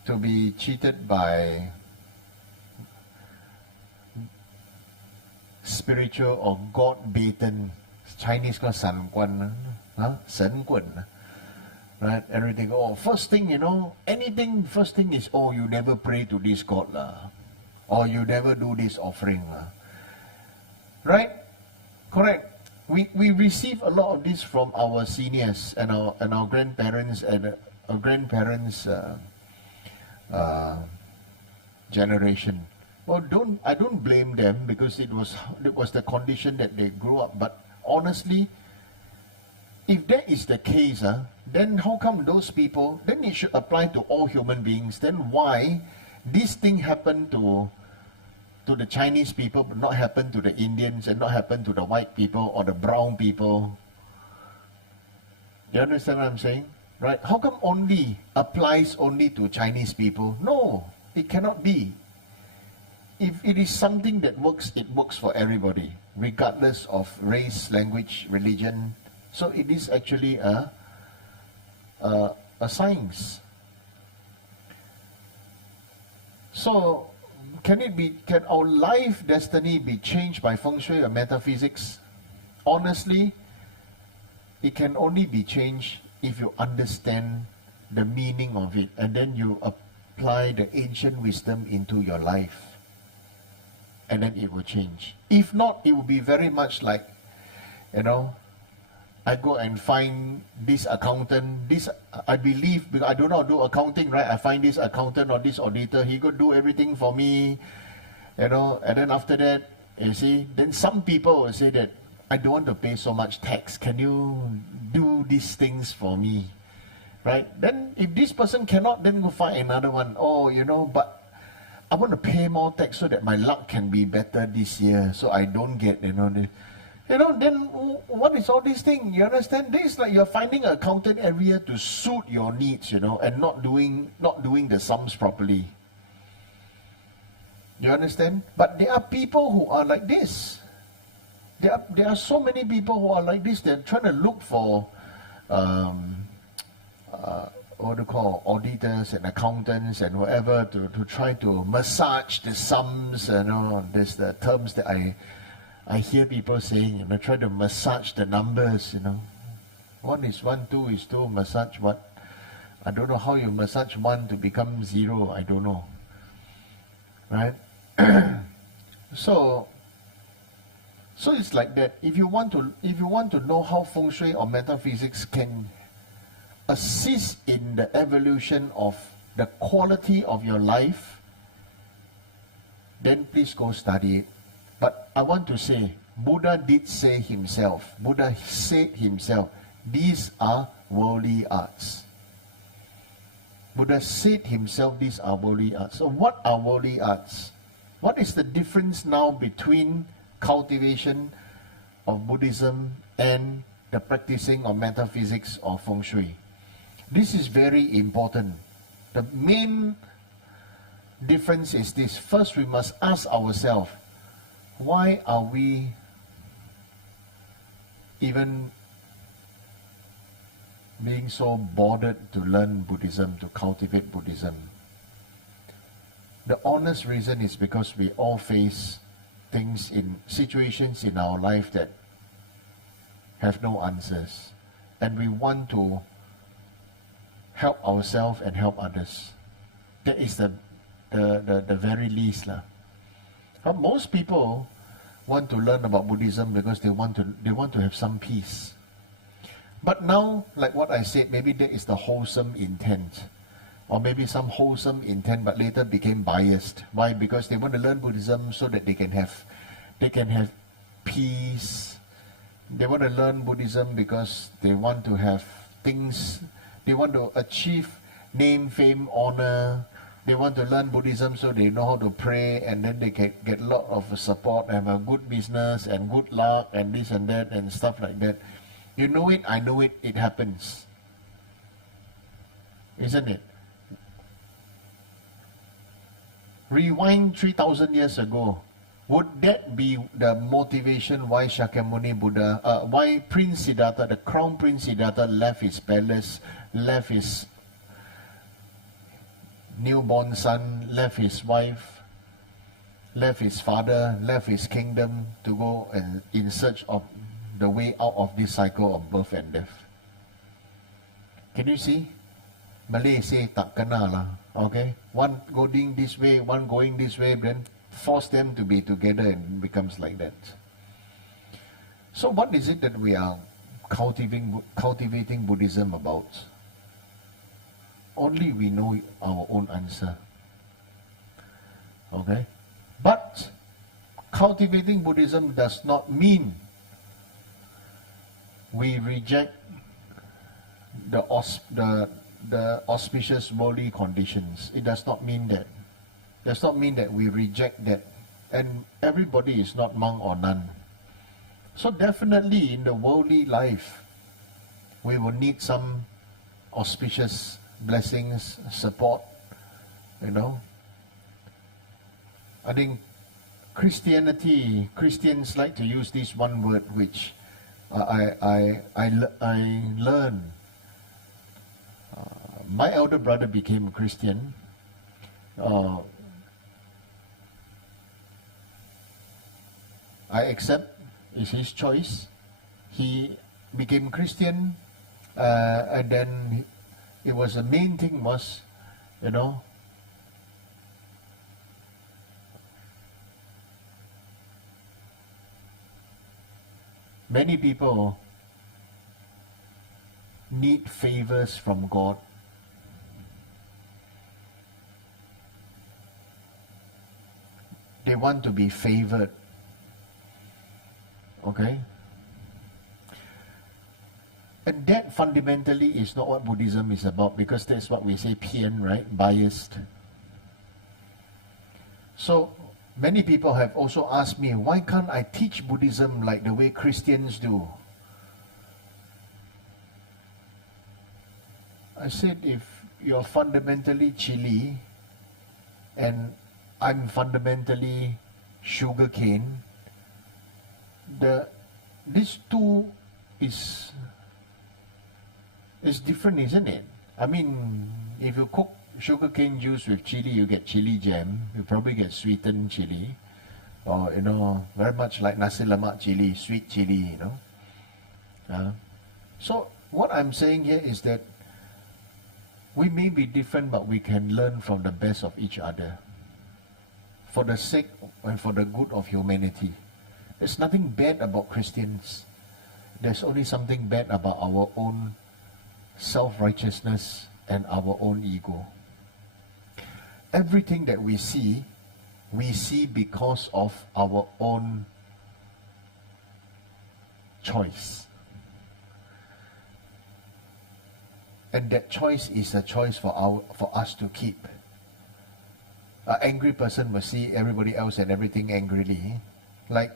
to be cheated by spiritual or God-beaten, Chinese called San Guan, Sen Guan, right? Everything. Oh, first thing, anything, first thing is, oh, you never pray to this God, or you never do this offering, right? Correct. We receive a lot of this from our seniors and our grandparents and our grandparents' generation. Well, I don't blame them, because it was the condition that they grew up. But honestly, if that is the case, then how come those people? Then it should apply to all human beings. Then why this thing happened to the Chinese people, but not happen to the Indians, and not happen to the white people or the brown people? You understand what I'm saying? Right? How come applies only to Chinese people? No, it cannot be. If it is something that works, it works for everybody, regardless of race, language, religion. So it is actually a science. So, can our life destiny be changed by Feng Shui or metaphysics? Honestly, it can only be changed if you understand the meaning of it and then you apply the ancient wisdom into your life. And then it will change. If not, it will be very much like, I go and find this accountant, I believe, because I don't know how to do accounting, right? I find this accountant or this auditor, he could do everything for me, and then after that, you see, then some people will say that, I don't want to pay so much tax, can you do these things for me, right? Then if this person cannot, then go find another one. But I want to pay more tax so that my luck can be better this year, so I don't get, then what is all these things? You understand? This is like you're finding an accountant every year to suit your needs, and not doing the sums properly. You understand? But there are people who are like this. There are so many people who are like this. They're trying to look for what do you call auditors and accountants and whatever to try to massage the sums. There's the terms that I hear people saying, try to massage the numbers. 1 is 1, 2 is 2, massage what? I don't know how you massage 1 to become 0. I don't know, right? So it's like that. If you want to know how Feng Shui or metaphysics can assist in the evolution of the quality of your life, then please go study it. But I want to say, Buddha did say himself, these are worldly arts. Buddha said himself, these are worldly arts. So what are worldly arts? What is the difference now between cultivation of Buddhism and the practicing of metaphysics or Feng Shui? This is very important. The main difference is this. First, we must ask ourselves, why are we even being so bothered to learn Buddhism, to cultivate Buddhism? The honest reason is because we all face things in situations in our life that have no answers, and we want to help ourselves and help others. That is the very least. But most people want to learn about Buddhism because they want to have some peace. But now, like what I said, maybe that is the wholesome intent. Or maybe some wholesome intent but later became biased. Why? Because they want to learn Buddhism so that they can have peace. They want to learn Buddhism because they want to have things, they want to achieve name, fame, honor. They want to learn Buddhism so they know how to pray, and then they can get a lot of support and have a good business and good luck and this and that and stuff like that. You know it, I know it, it happens. Isn't it? Rewind 3,000 years ago. Would that be the motivation why Shakyamuni Buddha, why Prince Siddhartha, the Crown Prince Siddhartha, left his palace, left his newborn son, left his wife, left his father, left his kingdom to go and in search of the way out of this cycle of birth and death? Can you see? Malay say tak kena lah. Okay, one going this way, one going this way, then force them to be together and becomes like that. So what is it that we are cultivating Buddhism about? Only we know our own answer. Okay? But cultivating Buddhism does not mean we reject the auspicious worldly conditions. It does not mean that. It does not mean that we reject that. And everybody is not monk or nun. So definitely in the worldly life, we will need some auspicious blessings, support, you know. I think Christians like to use this one word which I learned. My elder brother became a Christian. I accept, it's his choice. He became Christian, and then it was the main thing was, you know, many people need favors from God. They want to be favored. Okay? And that fundamentally is not what Buddhism is about, because that's what we say, pian, right? Biased. So, many people have also asked me, why can't I teach Buddhism like the way Christians do? I said, if you're fundamentally chili and I'm fundamentally sugarcane, these two is different, isn't it? I mean, if you cook sugarcane juice with chili, you get chili jam. You probably get sweetened chili, or you know, very much like nasi lemak chili, sweet chili. You know. So what I'm saying here is that we may be different, but we can learn from the best of each other, for the sake and for the good of humanity. There's nothing bad about Christians. There's only something bad about our own self-righteousness and our own ego. Everything that we see because of our own choice. And that choice is a choice for us to keep. An angry person will see everybody else and everything angrily. Like,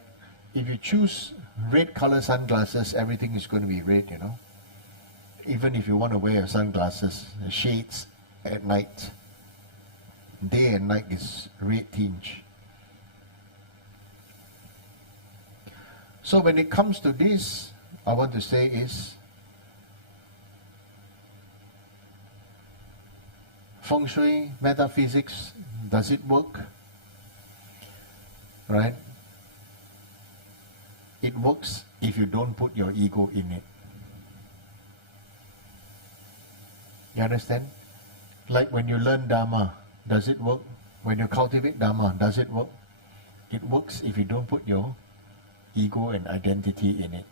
if you choose red color sunglasses, everything is going to be red, you know. Even if you want to wear your sunglasses, shades at night, day and night is red tinge. So when it comes to this, I want to say is, Feng Shui, metaphysics, does it work? Right? It works if you don't put your ego in it. You understand? Like when you learn Dharma, does it work? When you cultivate Dharma, does it work? It works if you don't put your ego and identity in it.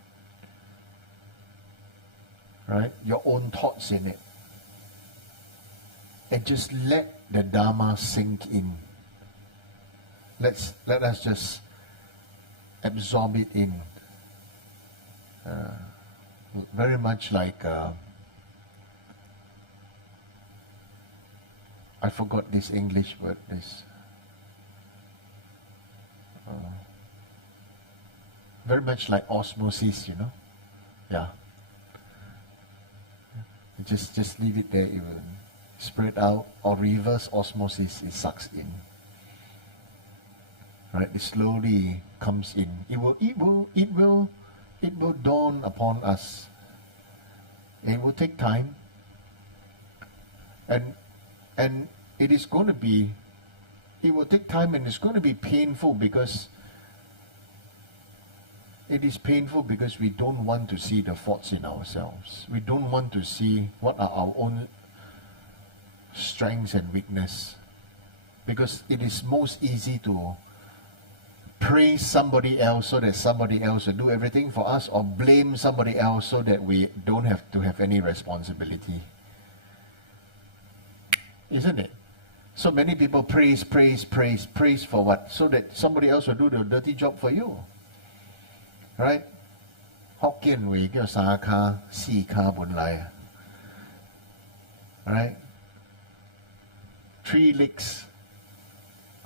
Right? Your own thoughts in it. And just let the Dharma sink in. Let us just absorb it in. Very much like I forgot this English word. Very much like osmosis, you know. Yeah. Just leave it there. It will spread out, or reverse osmosis. It sucks in. Right. It slowly comes in. It will dawn upon us. It will take time. And it is going to be, it will take time, and it's going to be painful, because it is painful because we don't want to see the faults in ourselves. We don't want to see what are our own strengths and weakness, because it is most easy to praise somebody else so that somebody else will do everything for us, or blame somebody else so that we don't have to have any responsibility. Isn't it? So many people praise for what? So that somebody else will do the dirty job for you. Right? Hokkien 話叫三卡四卡本來 Right? 3 legs.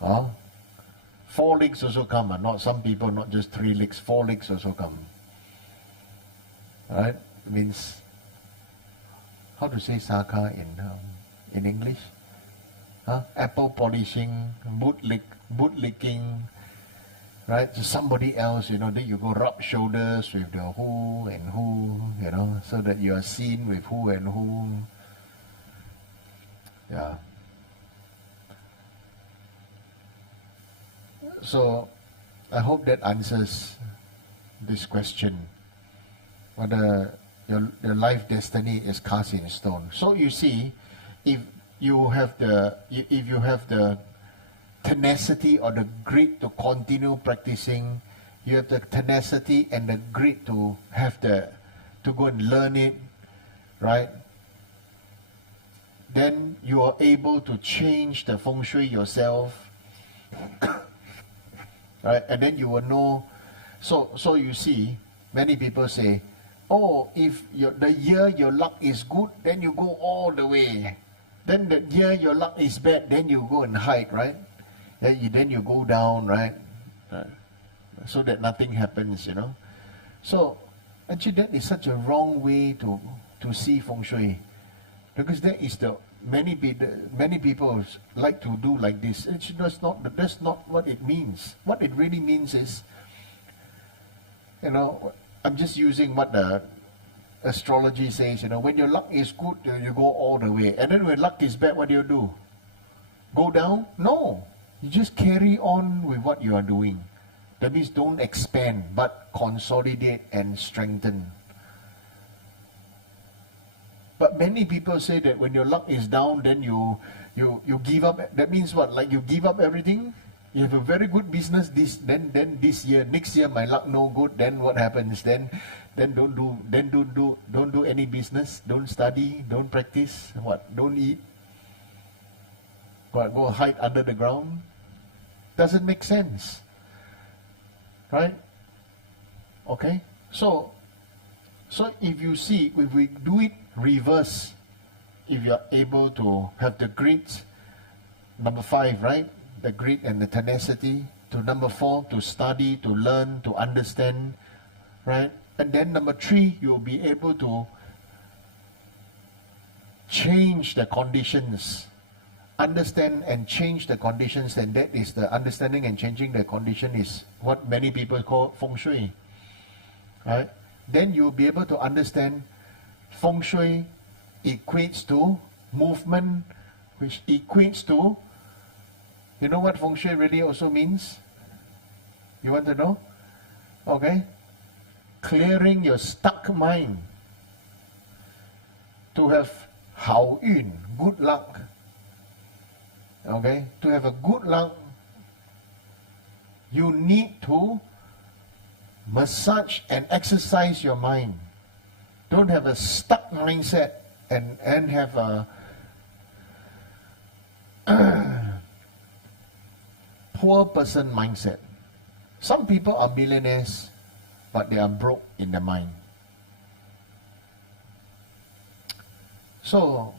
4 legs also come. Not some people, not just 3 legs, 4 legs also come. Right? Means, how to say saka in English? Apple polishing, boot licking, right? So somebody else, you know, then you go rub shoulders with the who and who, you know, so that you are seen with who and who. Yeah. So, I hope that answers this question, whether your life destiny is cast in stone. So you see, if you have the tenacity or the grit to continue practicing, you have the tenacity and the grit to go and learn it, right? Then you are able to change the feng shui yourself, right? And then you will know. So you see, many people say, oh, if the year your luck is good, then you go all the way. Then the year your luck is bad, then you go and hide, right? Then you go down, right? So that nothing happens, you know. So actually that is such a wrong way to see feng shui, because that is many people like to do like this. That's not what it means. What it really means is, you know, I'm just using what the astrology says, you know, when your luck is good, you go all the way. And then when luck is bad, what do? Go down? No. You just carry on with what you are doing. That means don't expand, but consolidate and strengthen. But many people say that when your luck is down, then you give up. That means what? Like you give up everything? You have a very good business then this year, next year my luck no good, then what happens? Then don't do any business, don't study, don't practice, what? Don't eat. What, go hide under the ground? Doesn't make sense. Right? Okay? So if you see, if we do it reverse, if you are able to have the grit, number 5, right? The grit and the tenacity. To number 4, to study, to learn, to understand, right? And then number 3, you'll be able to change the conditions, understand and change the conditions, and that is the understanding and changing the condition is what many people call feng shui, right? Then you'll be able to understand feng shui equates to movement, which equates to, you know what feng shui really also means? You want to know? Okay. Clearing your stuck mind. To have hao yun, good luck. Okay. To have a good luck, you need to massage and exercise your mind. Don't have a stuck mindset and have a poor person mindset. Some people are millionaires, but they are broke in their mind. So,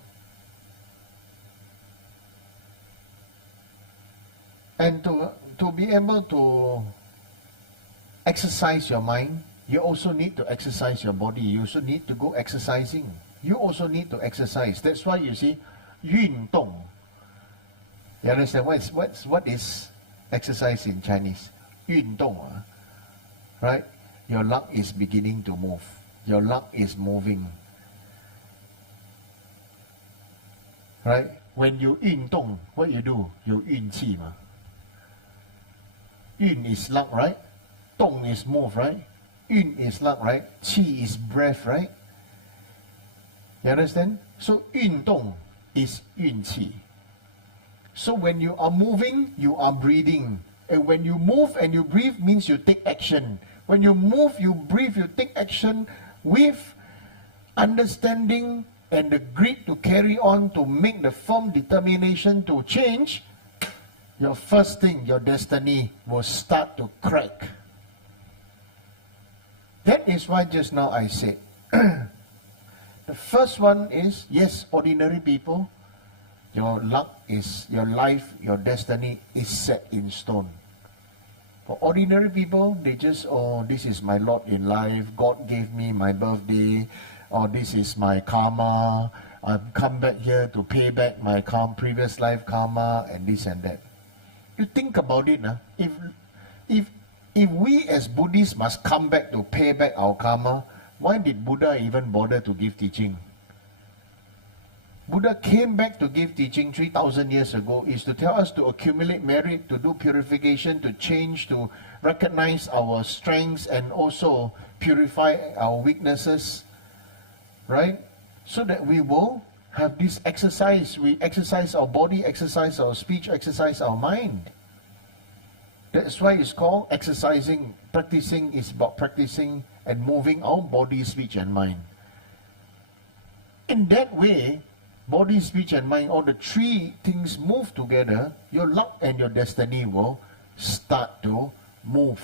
and to be able to exercise your mind, you also need to exercise your body. You also need to go exercising. You also need to exercise. That's why you see, 运动. You understand what is exercise in Chinese? 运动, right? Your luck is beginning to move. Your luck is moving. Right? When you 运动, what you do? You 运气嘛. 运 is luck, right? 动 is move, right? 运 is luck, right? 气 is breath, right? You understand? So 运动 is 运气. So when you are moving, you are breathing. And when you move and you breathe means you take action. When you move, you breathe, you take action with understanding and the grit to carry on, to make the firm determination to change. Your first thing, your destiny will start to crack. That is why just now I said, the first one is, yes, ordinary people, your luck is, your life, your destiny is set in stone. For ordinary people, they just, oh, this is my lot in life, God gave me my birthday, or this is my karma, I've come back here to pay back my previous life karma, and this and that. You think about it, if we as Buddhists must come back to pay back our karma, why did Buddha even bother to give teaching? Buddha came back to give teaching 3,000 years ago is to tell us to accumulate merit, to do purification, to change, to recognize our strengths and also purify our weaknesses, right? So that we will have this exercise. We exercise our body, exercise our speech, exercise our mind. That's why it's called exercising. Practicing is about practicing and moving our body, speech and mind. In that way, body, speech and mind, all the three things move together, your luck and your destiny will start to move.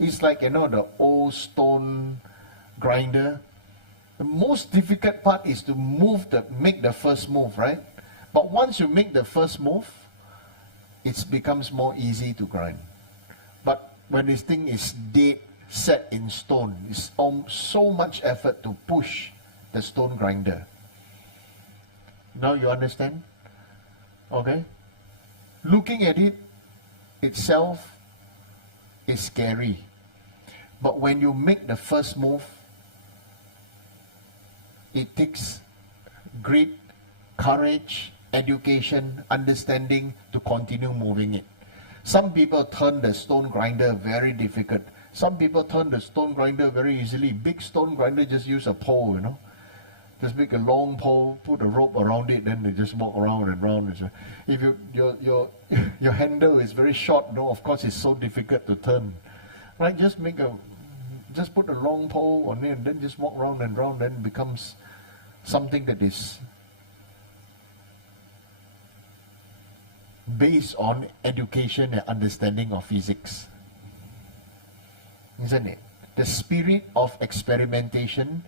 It's like, the old stone grinder. The most difficult part is to make the first move, right? But once you make the first move, it becomes more easy to grind. But when this thing is dead, set in stone, it's so much effort to push the stone grinder. Now you understand? Okay? Looking at it itself is scary. But when you make the first move, it takes great courage, education, understanding to continue moving it. Some people turn the stone grinder very difficult. Some people turn the stone grinder very easily. Big stone grinder just use a pole, Just make a long pole, put a rope around it, then they just walk around and round. If your handle is very short, of course it's so difficult to turn. Right? Just put a long pole on it and then just walk round and round, then it becomes something that is based on education and understanding of physics. Isn't it? The spirit of experimentation,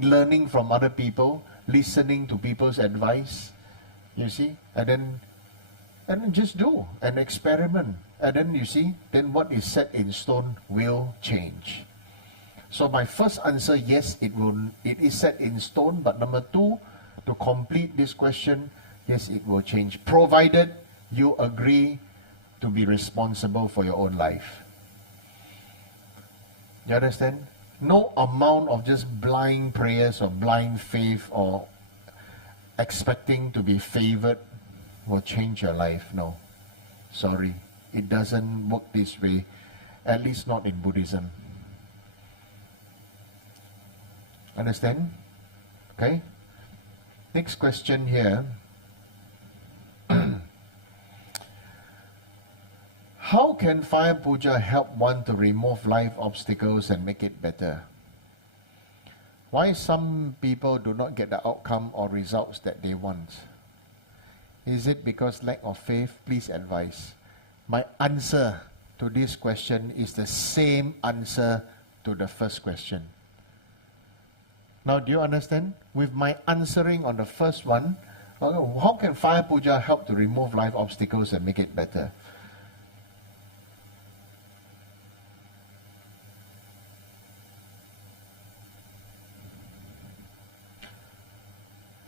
learning from other people, listening to people's advice, you see, and then just do and experiment. And then you see, then what is set in stone will change. So my first answer, yes, it is set in stone, but number two, to complete this question, yes, it will change, provided you agree to be responsible for your own life. You understand? No amount of just blind prayers or blind faith or expecting to be favored will change your life. No. Sorry. It doesn't work this way, at least not in Buddhism. Understand? Okay? Next question here. How can fire puja help one to remove life obstacles and make it better? Why some people do not get the outcome or results that they want? Is it because lack of faith? Please advise. My answer to this question is the same answer to the first question. Now, do you understand? With my answering on the first one, how can fire puja help to remove life obstacles and make it better?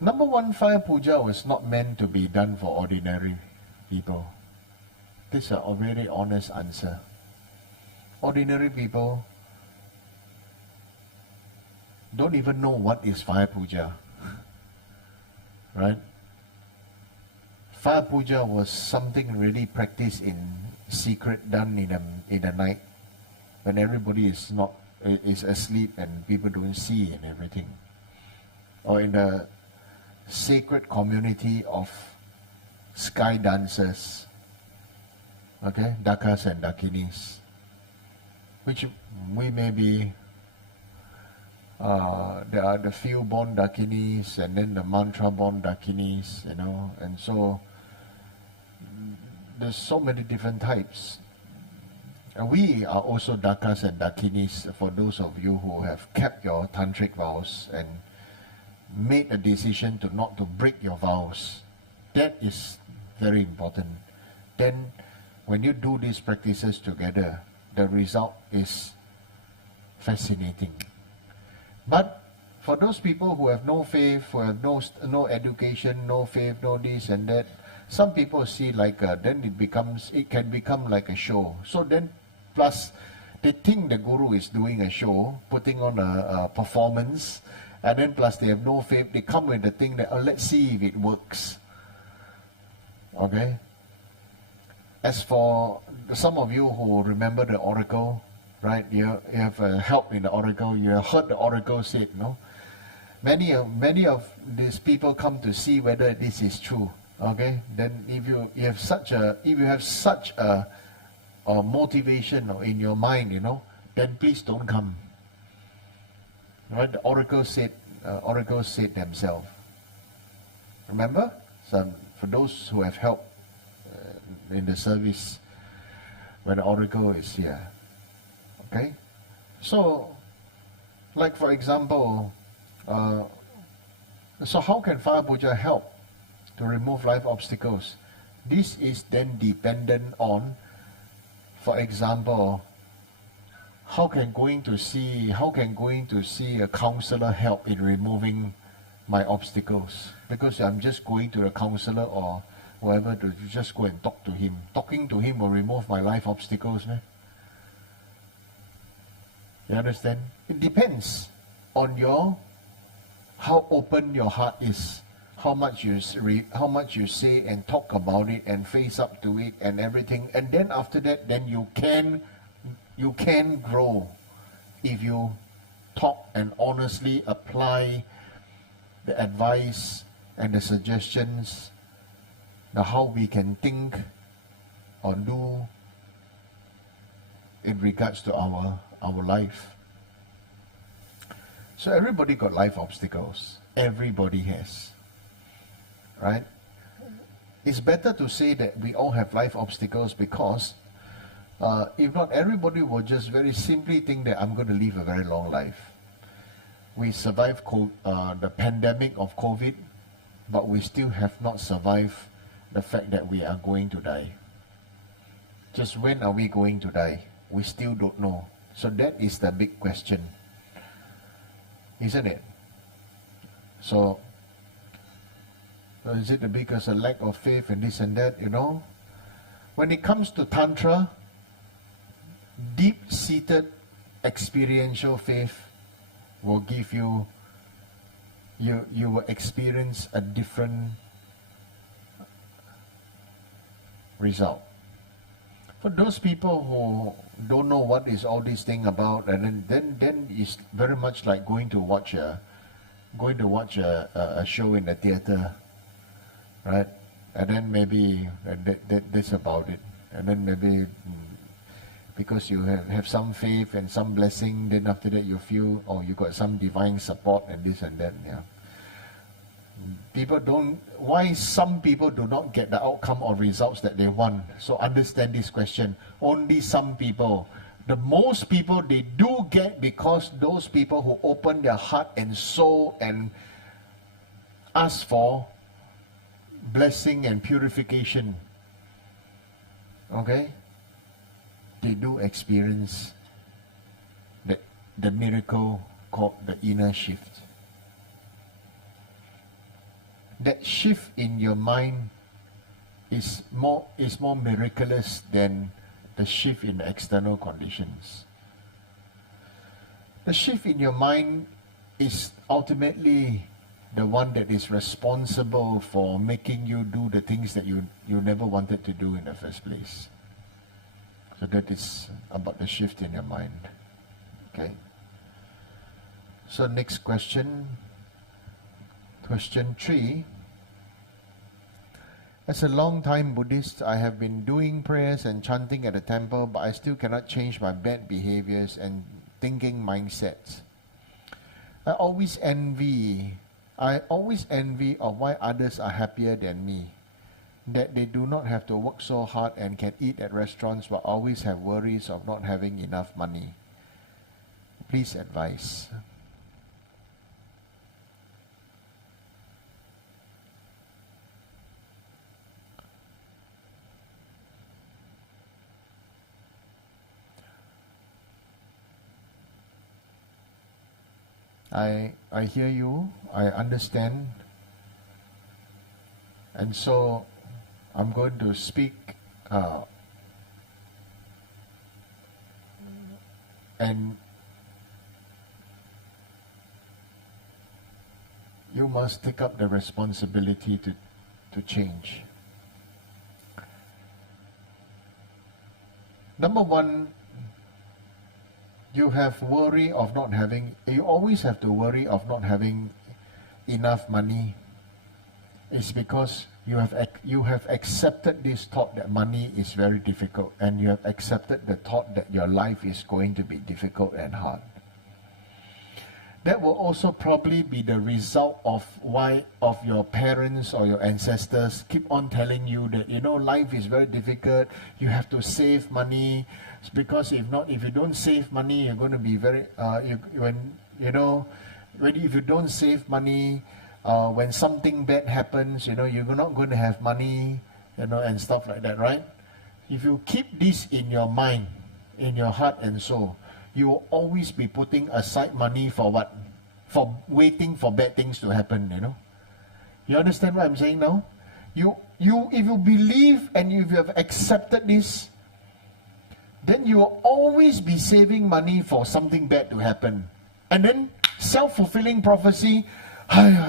Number one, fire puja was not meant to be done for ordinary people. This is a very honest answer. Ordinary people don't even know what is fire puja. Right? Fire puja was something really practiced in secret, done in the night, when everybody is asleep and people don't see and everything. Or in the sacred community of sky dancers, okay, Dakkas and Dakinis, which we may be, there are the few-born Dakinis and then the mantra-born Dakinis, and so there's so many different types. And we are also Dakkas and Dakinis for those of you who have kept your tantric vows and made a decision not to break your vows. That is very important. Then when you do these practices together, the result is fascinating. But for those people who have no faith, who have no education, no faith, no this and that, some people see then it can become like a show. So then, plus they think the guru is doing a show, putting on a performance, And then plus they have no faith, they come with the thing that, oh, let's see if it works. Okay? As for some of you who remember the oracle, right? You have help in the oracle, you have heard the oracle said, no? Many of these people come to see whether this is true. Okay? Then if you have such a motivation in your mind, then please don't come. Right? The oracle said themselves. Remember? So for those who have helped in the service when the oracle is here. Okay? So, like for example, so how can Fire Puja help to remove life obstacles? This is then dependent on, for example, how can going to see a counselor help in removing my obstacles? Because I'm just going to a counselor or whoever to just go and talk to him. Talking to him will remove my life obstacles, man. You understand? It depends on how open your heart is, how much you say and talk about it and face up to it and everything, and then after that, then you can grow if you talk and honestly apply the advice and the suggestions, how we can think or do in regards to our life. So everybody got life obstacles. Everybody has. Right? It's better to say that we all have life obstacles because if not, everybody will just very simply think that I'm going to live a very long life. We survived the pandemic of COVID, but we still have not survived the fact that we are going to die. Just when are we going to die? We still don't know. So that is the big question. Isn't it? So, is it because of lack of faith and this and that, When it comes to Tantra, deep-seated experiential faith will give you will experience a different result. For those people who don't know what is all this thing about, and then it's very much like going to watch a show in the theater, right? And then maybe that's about it. And then maybe because you have some faith and some blessing, then after that you feel, you got some divine support and this and that. Yeah. Why some people do not get the outcome or results that they want? So understand this question. Only some people. The most people they do get because those people who open their heart and soul and ask for blessing and purification. Okay? They do experience the miracle called the inner shift. That shift in your mind is more miraculous than the shift in the external conditions. The shift in your mind is ultimately the one that is responsible for making you do the things that you never wanted to do in the first place. So that is about the shift in your mind. Okay. So next question. Question 3. As a long-time Buddhist, I have been doing prayers and chanting at the temple, but I still cannot change my bad behaviors and thinking mindsets. I always envy of why others are happier than me, that they do not have to work so hard and can eat at restaurants but always have worries of not having enough money. Please advise. I hear you, I understand, and so I'm going to speak you must take up the responsibility to change. Number one, you have worry of not having, you always have to worry of not having enough money. It's because you have accepted this thought that money is very difficult, and you have accepted the thought that your life is going to be difficult and hard. That will also probably be the result of your parents or your ancestors keep on telling you that, you know, life is very difficult, you have to save money, because if you don't save money, you're going to be very, if you don't save money, when something bad happens, you know, you're not going to have money, you know, and stuff like that, right? If you keep this in your mind, in your heart and soul, you will always be putting aside money for what? For waiting for bad things to happen, you know. You understand what I'm saying now? If you believe and if you have accepted this, then you will always be saving money for something bad to happen. And then self-fulfilling prophecy,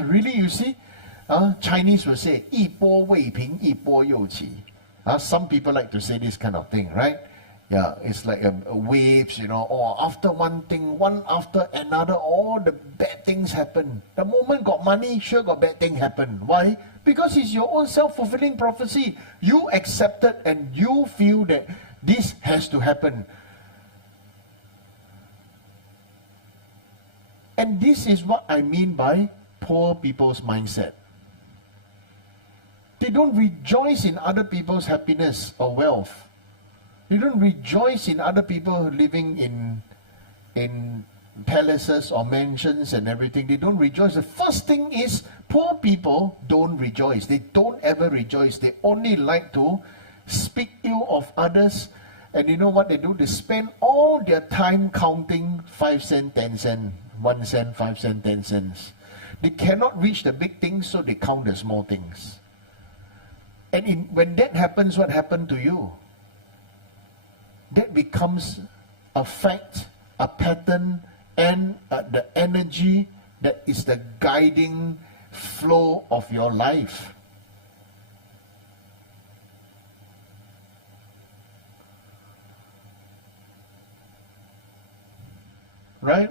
really, you see? Chinese will say, 一波未平,一波又起. Some people like to say this kind of thing, right? Yeah, it's like waves, you know, or after one thing, one after another, all the bad things happen. The moment got money, sure got bad thing happen. Why? Because it's your own self-fulfilling prophecy. You accept it and you feel that this has to happen. And this is what I mean by poor people's mindset. They don't rejoice in other people's happiness or wealth. They don't rejoice in other people living in palaces or mansions and everything. They don't rejoice. The first thing is, poor people don't rejoice. They don't ever rejoice. They only like to speak ill of others. And you know what they do? They spend all their time counting 5 cents, 10 cents, 1 cent, 5 cents, 10 cents. They cannot reach the big things, so they count the small things. And when that happens, what happened to you? That becomes a fact, a pattern, and the energy that is the guiding flow of your life. Right?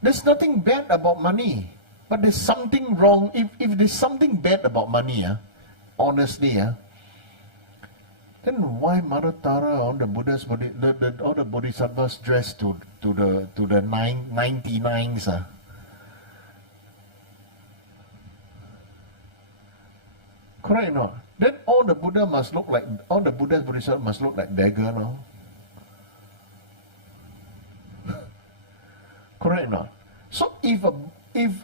There's nothing bad about money, but there's something wrong. If there's something bad about money, honestly, then why Mother Tara, all the Buddhas, all the Bodhisattvas dressed to the 99s? Correct or not? Then all the Buddhas Bodhisattvas must look like beggar, no? Correct or not? So if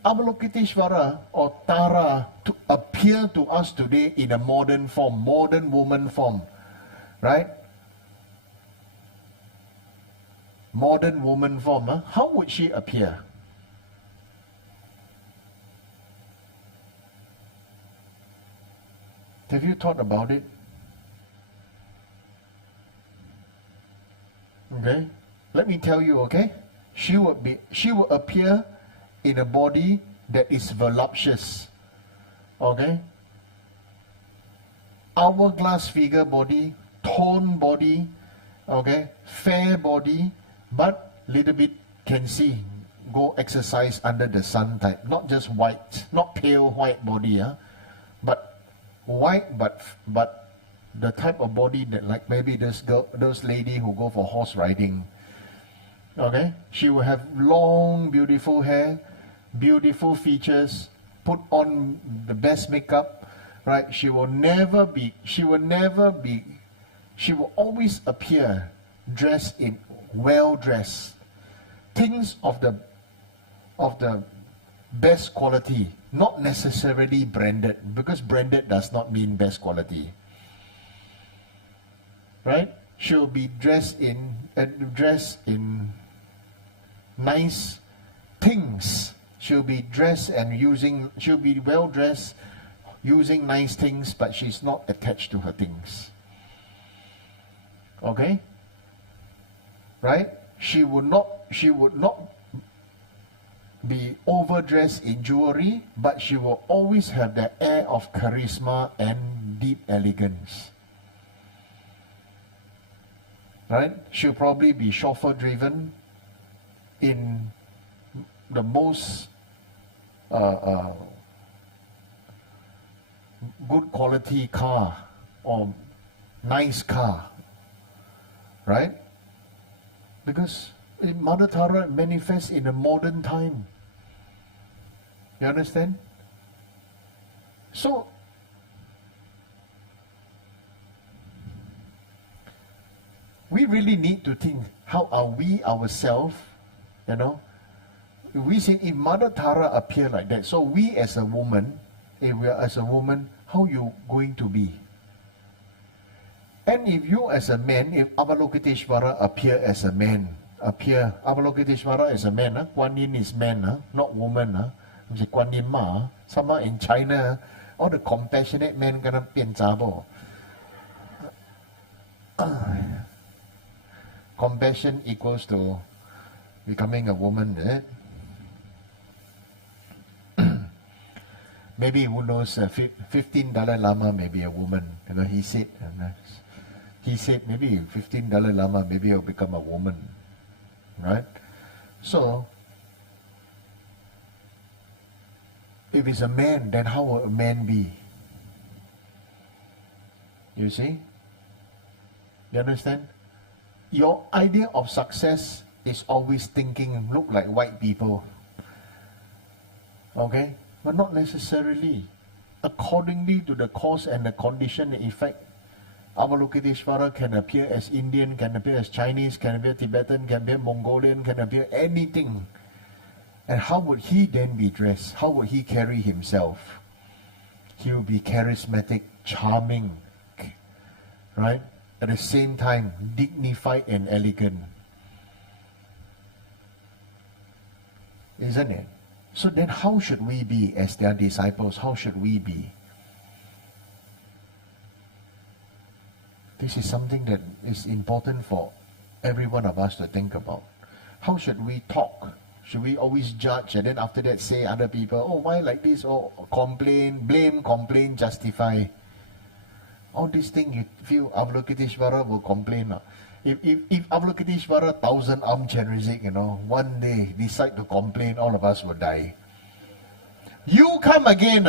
Avalokiteshvara or Tara to appear to us today in a modern form, modern woman form, right? Modern woman form, how would she appear? Have you thought about it? Okay, let me tell you, okay? She will appear in a body that is voluptuous. Okay? Hourglass figure body, toned body, okay, fair body, but little bit can see, go exercise under the sun type. Not just white, not pale white body, but white, but the type of body that, like maybe those lady who go for horse riding. Okay, she will have long, beautiful hair, beautiful features, put on the best makeup, right? She will always appear dressed in well-dressed, things of the best quality, not necessarily branded, because branded does not mean best quality, right? She will be dressed in nice things. She'll be well dressed, using nice things, but she's not attached to her things. Okay? Right? She would not be overdressed in jewelry, but she will always have the air of charisma and deep elegance. Right? She'll probably be chauffeur driven in the most good quality car or nice car. Right? Because Mother Tara manifests in a modern time. You understand? So, we really need to think, how are we ourselves, you know? We say, if Mother Tara appear like that, so we as a woman, if we are as a woman, how you going to be? And if you as a man, if Avalokiteshvara appear as a man, Avalokiteshvara is a man, Kuan Yin is man, not woman, Kuan Yin Ma, somewhere in China, all the compassionate men gonna 变杂波. Compassion equals to becoming a woman, eh? Maybe, who knows, 15 Dalai Lama may be a woman. You know, he said maybe 15 Dalai Lama, maybe he'll become a woman. Right? So, if he's a man, then how will a man be? You see? You understand? Your idea of success is always thinking, look like white people. Okay? But not necessarily. Accordingly to the cause and the condition and effect, Avalokiteshvara can appear as Indian, can appear as Chinese, can appear Tibetan, can appear Mongolian, can appear anything. And how would he then be dressed? How would he carry himself? He will be charismatic, charming, right? At the same time, dignified and elegant. Isn't it? So then how should we be as their disciples? How should we be? This is something that is important for every one of us to think about. How should we talk? Should we always judge and then after that say other people, oh, why like this? Oh, complain, blame, complain, justify. All these things you feel Avalokiteshvara will complain. If Avalokiteshvara 1,000-arm Chenrezig, you know, one day decide to complain, all of us will die. You come again,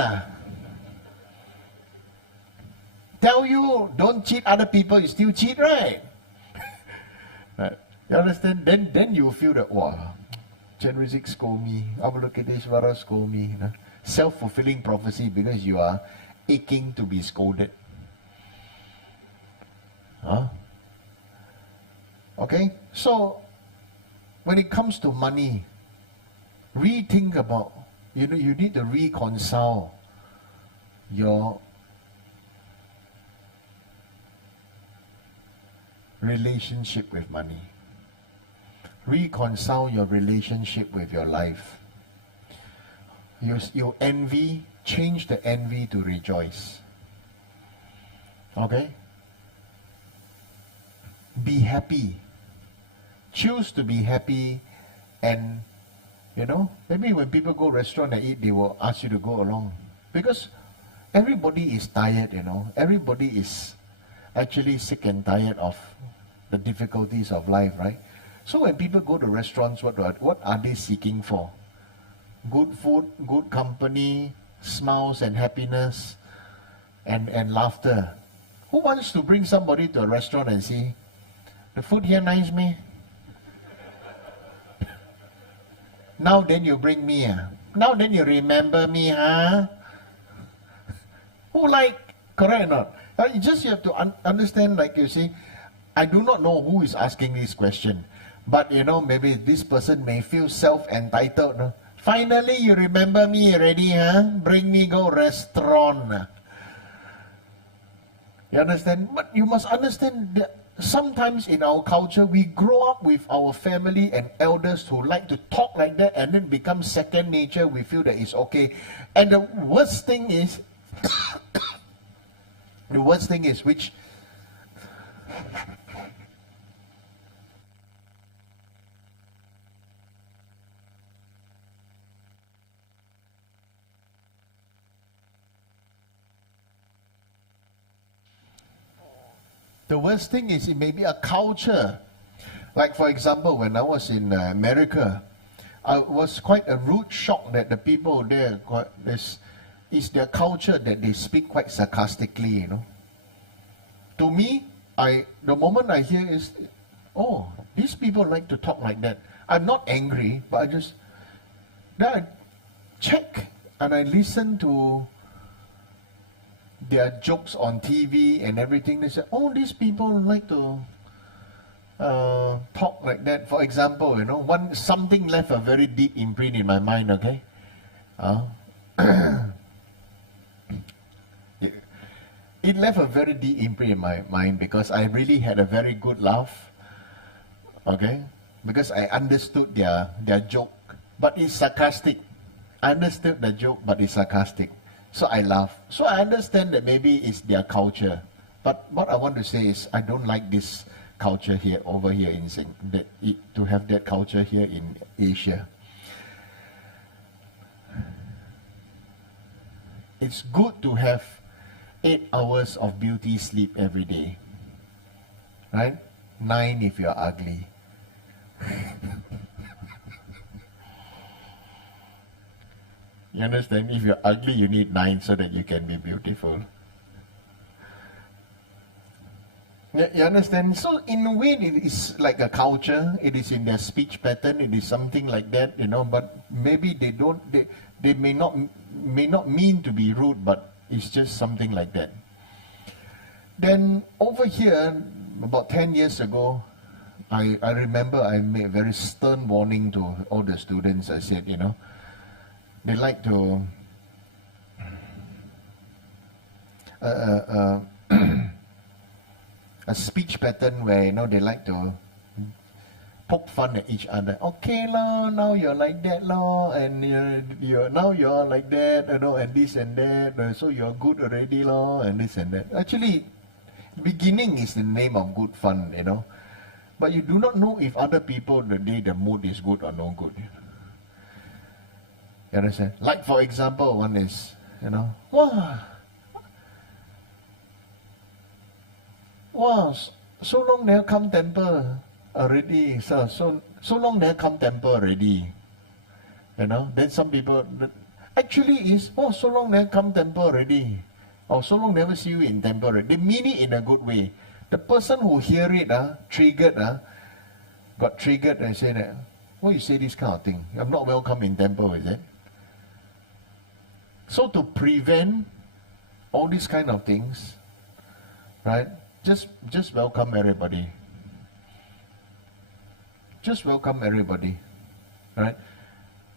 tell you don't cheat other people, you still cheat, right? Right. You understand? Then you feel that, wow, Chenrezig scold me, Avalokiteshvara scold me. You know? Self-fulfilling prophecy because you are aching to be scolded. Huh? Okay, so when it comes to money, rethink about, you know, you need to reconcile your relationship with money. Reconcile your relationship with your life. Your envy, change the envy to rejoice. Okay? Be happy. Choose to be happy, and you know, maybe when people go restaurant and eat, they will ask you to go along. Because everybody is tired, you know. Everybody is actually sick and tired of the difficulties of life, right? So when people go to restaurants, what are they seeking for? Good food, good company, smiles and happiness, and laughter. Who wants to bring somebody to a restaurant and say, the food here nice, me? Now then you bring me, now then you remember me, huh? Who like, correct or not? You have to understand, like you see, I do not know who is asking this question, but you know, maybe this person may feel self-entitled. No? Finally, you remember me already, huh? Bring me go restaurant. You understand? But you must understand that sometimes in our culture, we grow up with our family and elders who like to talk like that and then become second nature. We feel that it's okay. And the worst thing is, which The worst thing is it may be a culture. Like for example, when I was in America, I was quite a rude shock that the people there, it's their culture that they speak quite sarcastically, you know. To me, the moment I hear is, oh, these people like to talk like that. I'm not angry, but then I check and I listen to their jokes on TV and everything. They say, oh, these people like to talk like that. For example, you know, something left a very deep imprint in my mind, okay? It left a very deep imprint in my mind because I really had a very good laugh, okay? Because I understood their joke, but it's sarcastic. I understood the joke, but it's sarcastic. So I laugh. So I understand that maybe it's their culture. But what I want to say is I don't like this culture here, over here in Singapore, to have that culture here in Asia. It's good to have 8 hours of beauty sleep every day. Right? 9 if you're ugly. You understand? If you're ugly, you need 9 so that you can be beautiful. You understand? So in a way, it is like a culture. It is in their speech pattern. It is something like that, you know. But maybe they may not mean to be rude, but it's just something like that. Then over here, about 10 years ago, I remember I made a very stern warning to all the students. I said, you know, they like to a speech pattern where, you know, they like to poke fun at each other. Okay lah, now you're like that lah, and now you're like that, you know, and this and that, so you're good already lah, and this and that. Actually, beginning is the name of good fun, you know. But you do not know if other people, the mood is good or no good. You understand? Like for example, one is, you know, wow, so long never come temple already, so long never come temple already. You know, then some people, actually is, so long never come temple already. Or so long never see you in temple already. They mean it in a good way. The person who hear it, got triggered and say that, why you say this kind of thing? I'm not welcome in temple, is it? So to prevent all these kind of things, right? Just welcome everybody. Just welcome everybody, right?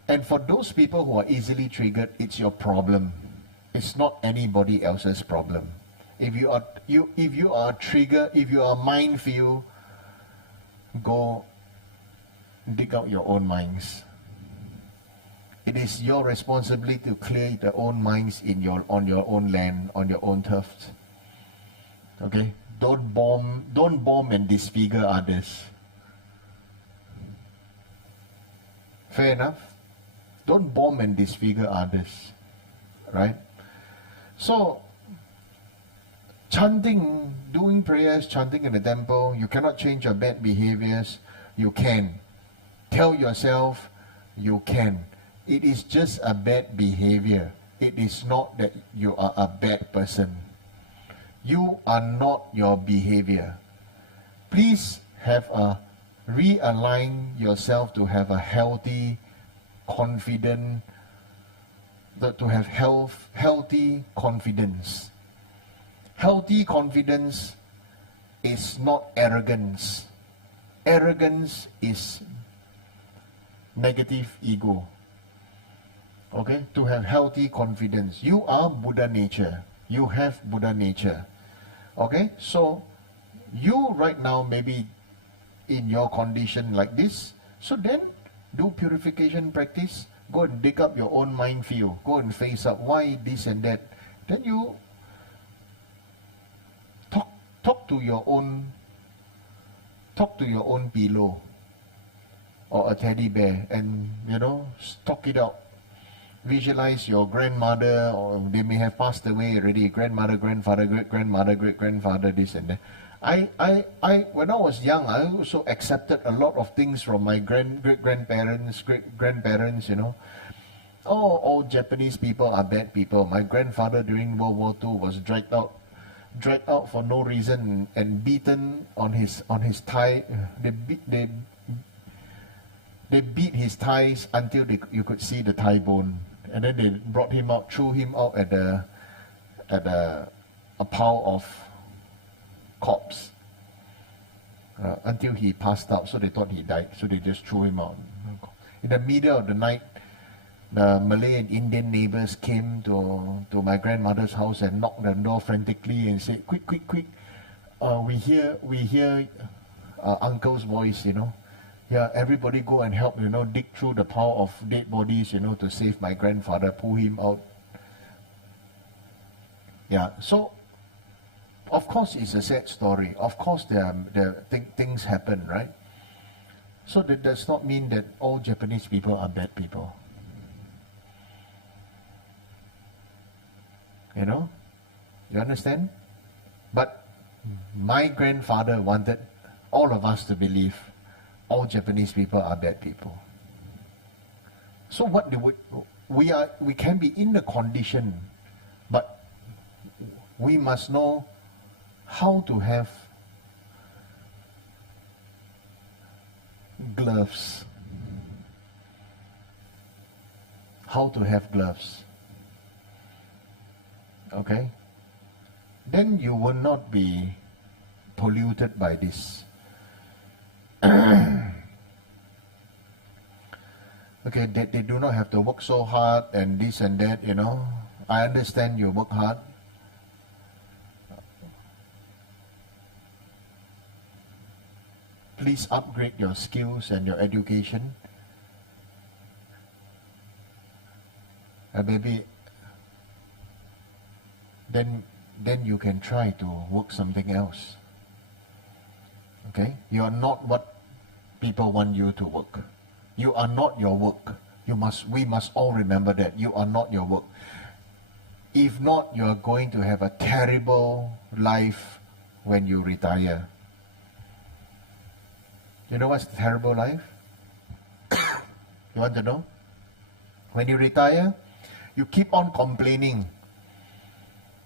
And for those people who are easily triggered, it's your problem. It's not anybody else's problem. If you are triggered, if you are mind filled, go dig out your own minds. It is your responsibility to clear your own minds on your own land, on your own turf. Okay? Don't bomb and disfigure others. Fair enough? Don't bomb and disfigure others. Right? So, chanting, doing prayers, chanting in the temple, you cannot change your bad behaviors. You can. Tell yourself, you can. It is just a bad behavior. It is not that you are a bad person. You are not your behavior. Please realign yourself to have a healthy, confident, to have healthy confidence. Healthy confidence is not arrogance. Arrogance is negative ego. Okay? To have healthy confidence. You are Buddha nature. You have Buddha nature. Okay? So, you right now maybe in your condition like this, so then do purification practice. Go and dig up your own mind field. Go and face up why this and that. Then you talk to your own pillow or a teddy bear, and talk it out. Visualize your grandmother, or they may have passed away already. Grandmother, grandfather, great grandmother, great grandfather, this and that. When I was young, I also accepted a lot of things from my great-grandparents, great-grandparents, you know. Oh, all Japanese people are bad people. My grandfather during World War II was dragged out for no reason and beaten on his thigh. They beat his thighs until you could see the thigh bone, and then they brought him out, threw him out at a pile of corpse until he passed out. So they thought he died, so they just threw him out. In the middle of the night, the Malay and Indian neighbors came to my grandmother's house and knocked the door frantically and said, quick, quick, quick, we hear uncle's voice, you know. Yeah, everybody go and help, you know, dig through the pile of dead bodies, you know, to save my grandfather, pull him out. Yeah, so of course it's a sad story. Of course things happen, right? So that does not mean that all Japanese people are bad people. You know? You understand? But my grandfather wanted all of us to believe all Japanese people are bad people. So we can be in the condition, but we must know how to have gloves. How to have gloves. Okay? Then you will not be polluted by this. Okay, they do not have to work so hard and this and that, you know. I understand you work hard. Please upgrade your skills and your education. And maybe then you can try to work something else. Okay? You are not what people want you to work. You are not your work. We must all remember that. You are not your work. If not, you are going to have a terrible life when you retire. You know what's the terrible life? You want to know? When you retire, you keep on complaining.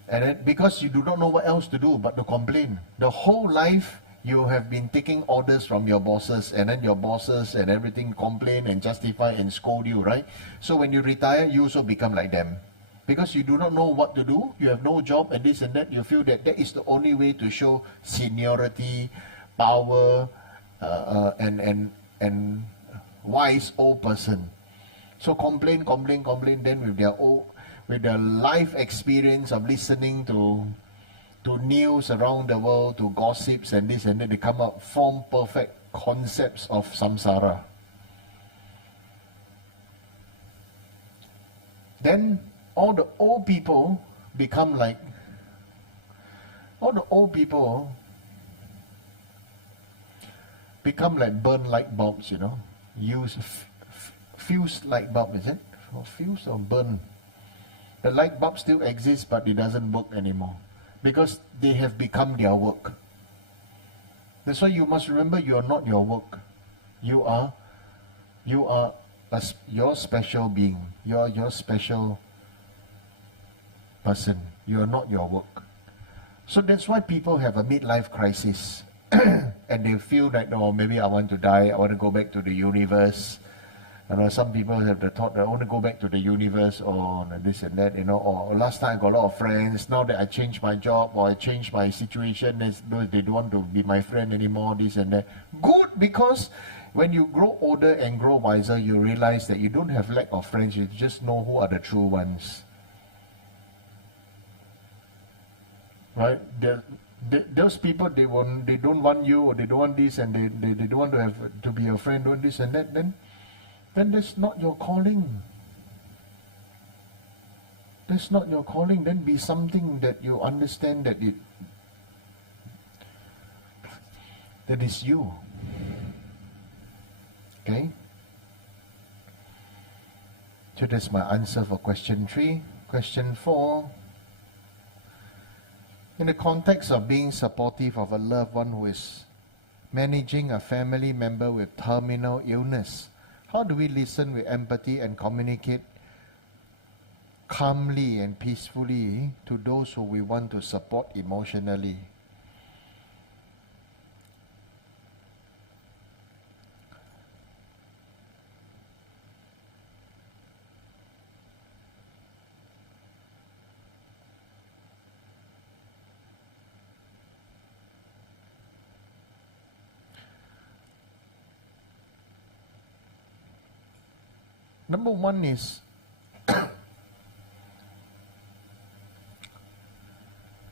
And then, because you do not know what else to do but to complain. The whole life you have been taking orders from your bosses, and then your bosses and everything complain and justify and scold you, right? So when you retire, you also become like them. Because you do not know what to do, you have no job and this and that, you feel that is the only way to show seniority, power, and wise old person. So complain, then with their life experience of listening to news around the world, to gossips and this and that, they come up, form perfect concepts of samsara. Then all the old people become like, burn light bulbs, you know. Use fuse light bulb, is it? Or fuse or burn? The light bulb still exists, but it doesn't work anymore. Because they have become their work. That's why you must remember you are not your work. You are your special being. You are your special person. You are not your work. So that's why people have a midlife crisis. And they feel like, oh, maybe I want to die, I want to go back to the universe. You know, some people have the thought that I want to go back to the universe, or this and that, you know, or last time I got a lot of friends, now that I changed my job or I changed my situation, they don't want to be my friend anymore, this and that. Good, because when you grow older and grow wiser, you realize that you don't have lack of friends, you just know who are the true ones. Right? Those people, they don't want you, or they don't want this, and they don't want to be your friend, doing this and that, then that's not your calling. That's not your calling. Then be something that you understand that is you. Okay? So that's my answer for question 3. Question 4. In the context of being supportive of a loved one who is managing a family member with terminal illness, how do we listen with empathy and communicate calmly and peacefully to those who we want to support emotionally? Number one is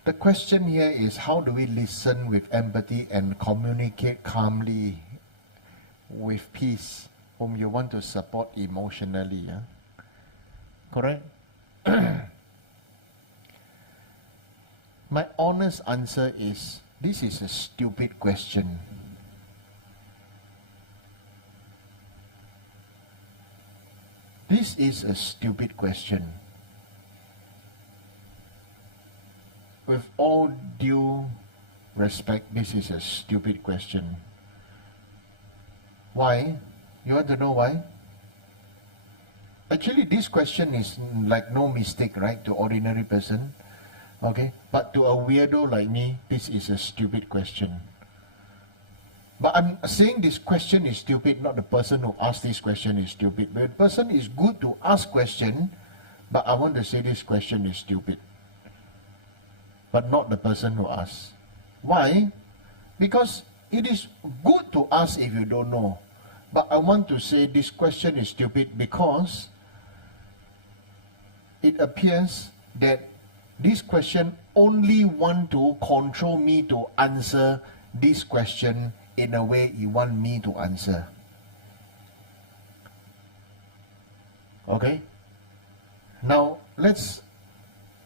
the question here is, how do we listen with empathy and communicate calmly with peace whom you want to support emotionally? Yeah? Correct? My honest answer is, this is a stupid question. This is a stupid question. With all due respect, this is a stupid question. Why? You want to know why? Actually, this question is like no mistake, right, to ordinary person. Okay? But to a weirdo like me, this is a stupid question. But I'm saying this question is stupid, not the person who asked this question is stupid. The person is good to ask question, but I want to say this question is stupid. But not the person who asks. Why? Because it is good to ask if you don't know. But I want to say this question is stupid because it appears that this question only want to control me to answer this question in a way you want me to answer. Okay? Now, let's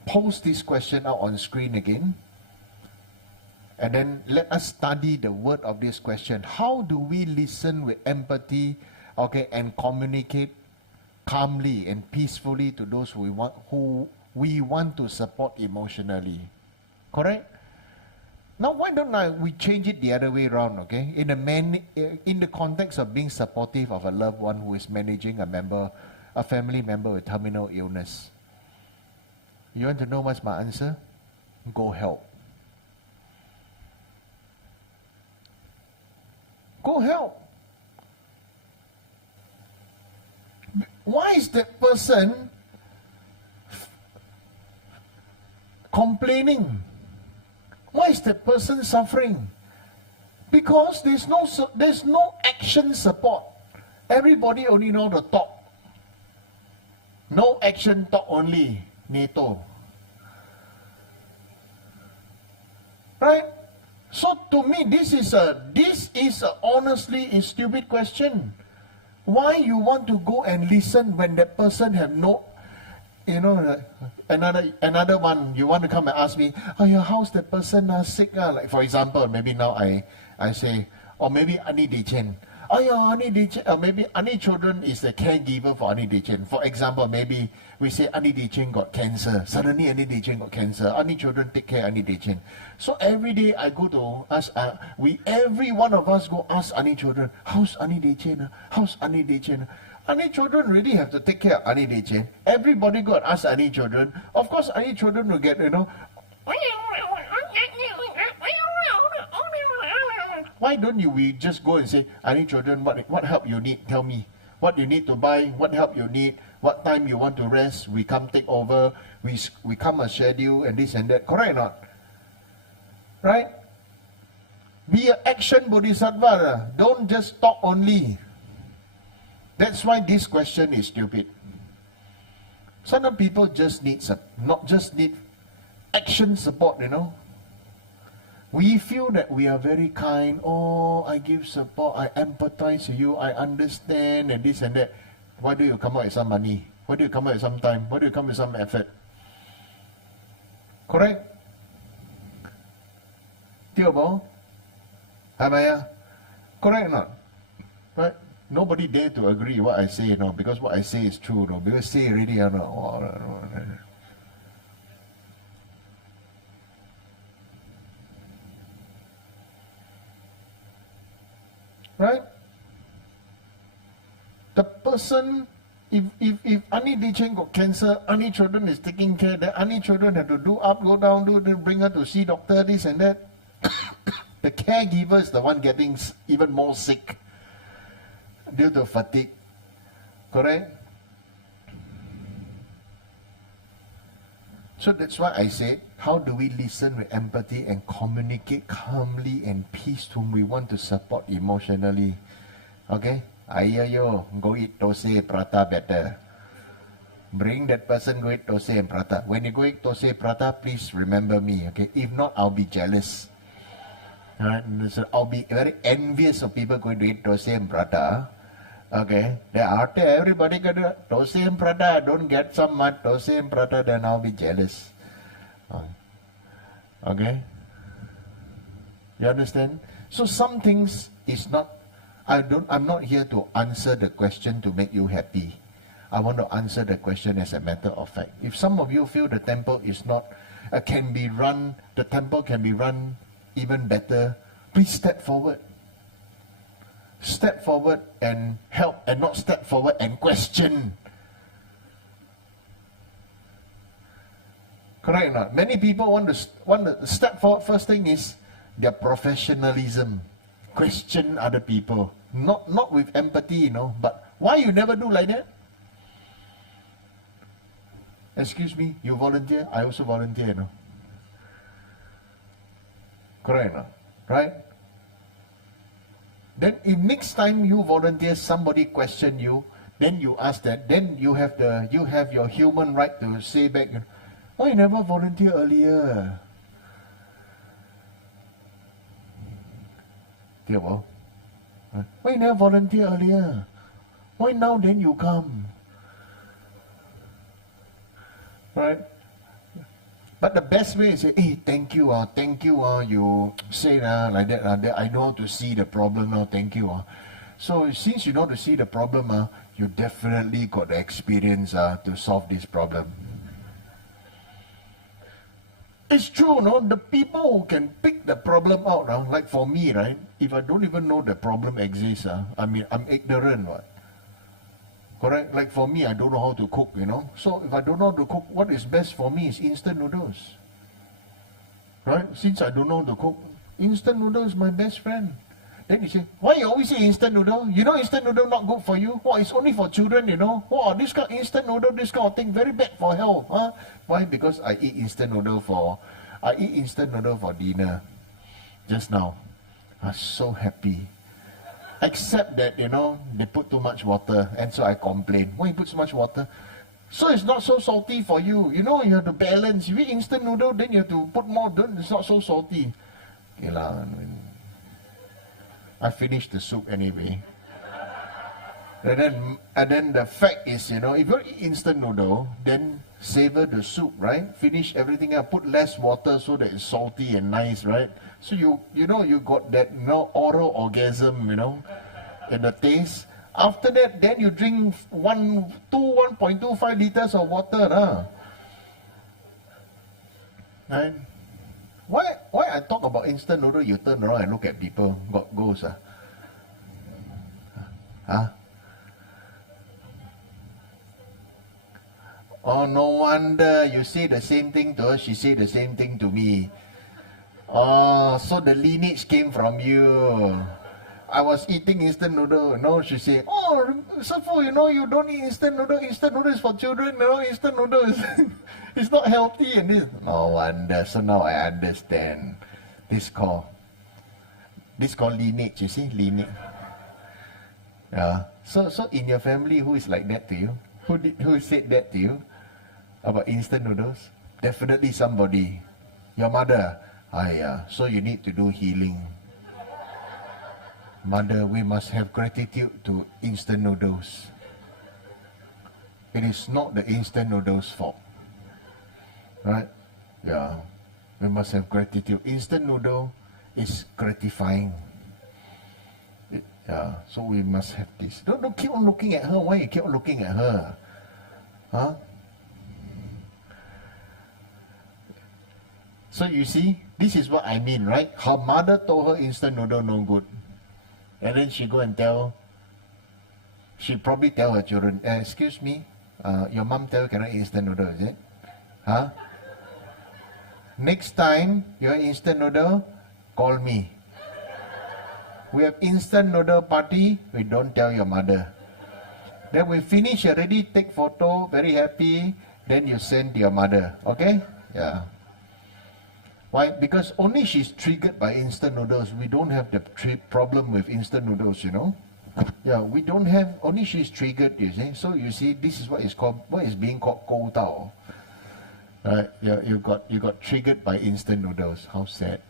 post this question out on screen again. And then let us study the word of this question. How do we listen with empathy, okay, and communicate calmly and peacefully to those who we want to support emotionally? Correct? Now, why don't we change it the other way around, okay? In the context of being supportive of a loved one who is managing a family member with terminal illness. You want to know what's my answer? Go help. Go help. Why is that person complaining? Why is that person suffering? Because there's no action support. Everybody only know the talk. No action, talk only. NATO. Right? So to me, this is honestly a stupid question. Why you want to go and listen when that person have no, another one, you want to come and ask me, oh yeah, how's that person sick? Like for example, maybe now I say, or maybe Ani Dichen. Oh yeah, Ani Dichen, maybe Ani Children is the caregiver for Ani Dichen. For example, maybe we say Ani Dichen got cancer. Suddenly Ani Dichen got cancer. Ani Children take care of Ani Dichen. So every day I go to ask, every one of us go ask Ani Children, how's Ani Dichen? How's Ani Dichen? Ani Children really have to take care of Ani Dichen. Everybody go and ask Ani Children. Of course, Ani Children will get, why don't we just go and say, Ani Children, what help you need? Tell me. What you need to buy, what help you need, what time you want to rest, we come take over, we come a schedule and this and that. Correct or not? Right? Be an action bodhisattva. Don't just talk only. That's why this question is stupid. Some people just need action support, We feel that we are very kind. Oh, I give support, I empathize with you, I understand, and this and that. Why do you come out with some money? Why do you come out with some time? Why do you come with some effort? Correct? Tiobo? Hamaya? Correct or not? Right? Nobody dare to agree what I say, because what I say is true, because say already, Right? The person, if any teaching got cancer, any children is taking care, the any children have to do up, go down, bring her to see doctor, this and that. The caregiver is the one getting even more sick due to fatigue. Correct? So that's why I said, how do we listen with empathy and communicate calmly and peace to whom we want to support emotionally? Okay? Ayo, go eat dosai prata better. Bring that person go eat dosai and prata. When you go eat dosai prata, please remember me. Okay? If not, I'll be jealous. Alright? So I'll be very envious of people going to eat dosai and prata. Okay? Then after everybody go to dosai and prata, don't get some much dosai and prata, then I'll be jealous. Okay? You understand? So some things is not, I'm not here to answer the question to make you happy. I want to answer the question as a matter of fact. If some of you feel the temple is not, the temple can be run even better, please step forward. Step forward and help, and not step forward and question. Correct or not? Many people want to step forward. First thing is their professionalism. Question other people. Not with empathy, but why you never do like that? Excuse me, you volunteer? I also volunteer, Correct or not? Right? Then if next time you volunteer, somebody question you, then you ask that, then you have your human right to say back, why you never volunteer earlier? Why you never volunteer earlier? Why now then you come? Right? But the best way is say, hey, thank you, you say like that, I know how to see the problem now, thank you. So since you know how to see the problem, you definitely got the experience to solve this problem. It's true, the people who can pick the problem out, like for me, right? If I don't even know the problem exists, I'm ignorant, what? Correct? Like for me, I don't know how to cook, So if I don't know how to cook, what is best for me is instant noodles. Right? Since I don't know how to cook, instant noodle is my best friend. Then you say, why you always say instant noodle? You know instant noodle not good for you? It's only for children, this kind of instant noodle, this kind of thing, very bad for health. Why? Because I eat instant noodle for dinner just now. I'm so happy. Except that, they put too much water, and so I complain. Why you put so much water? So it's not so salty for you. You have to balance. If you eat instant noodle, then you have to put more, then it's not so salty. Okay lah. I finished the soup anyway. And then the fact is, if you eat instant noodle, then savor the soup, right? Finish everything up, put less water so that it's salty and nice, right? So you got that oral orgasm, in the taste. After that, then you drink 1.25 liters of water, right? Why I talk about instant noodle, you turn around and look at people, got ghosts, Oh, no wonder you say the same thing to her, she say the same thing to me. Oh, so the lineage came from you. I was eating instant noodle. No, she say, oh, so you don't eat instant noodle. Instant noodle is for children. Instant noodle is it's not healthy. And this, no wonder. So now I understand. This called lineage. You see, lineage. Yeah. So in your family, who is like that to you? Who said that to you about instant noodles? Definitely somebody. Your mother. So you need to do healing. Mother, we must have gratitude to instant noodles. It is not the instant noodles' fault. Right? Yeah. We must have gratitude. Instant noodle is gratifying. So we must have this. Don't keep on looking at her. Why you keep on looking at her? So you see, this is what I mean, right? Her mother told her instant noodle no good. And then she go and tell, she probably tell her children, excuse me, your mom tell you cannot eat instant noodle, is it? Huh? Next time you have instant noodle, call me. We have instant noodle party, we don't tell your mother. Then we finish already, take photo, very happy, then you send to your mother, okay? Yeah. Why? Because only she's triggered by instant noodles. We don't have the problem with instant noodles, you know. Yeah, we don't have, only she's triggered, you see. So you see, this is what is being called Kou Tao. Right? Yeah, you got triggered by instant noodles. How sad.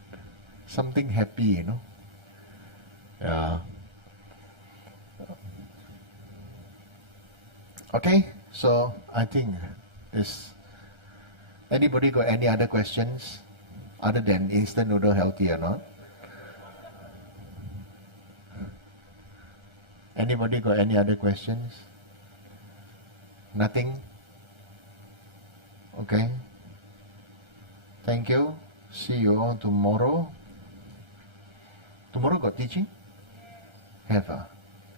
Something happy, you know. Yeah. Okay, so I think this. Anybody got any other questions other than instant noodle healthy or not? Anybody got any other questions? Nothing? Okay. Thank you. See you all tomorrow. Tomorrow got teaching? Have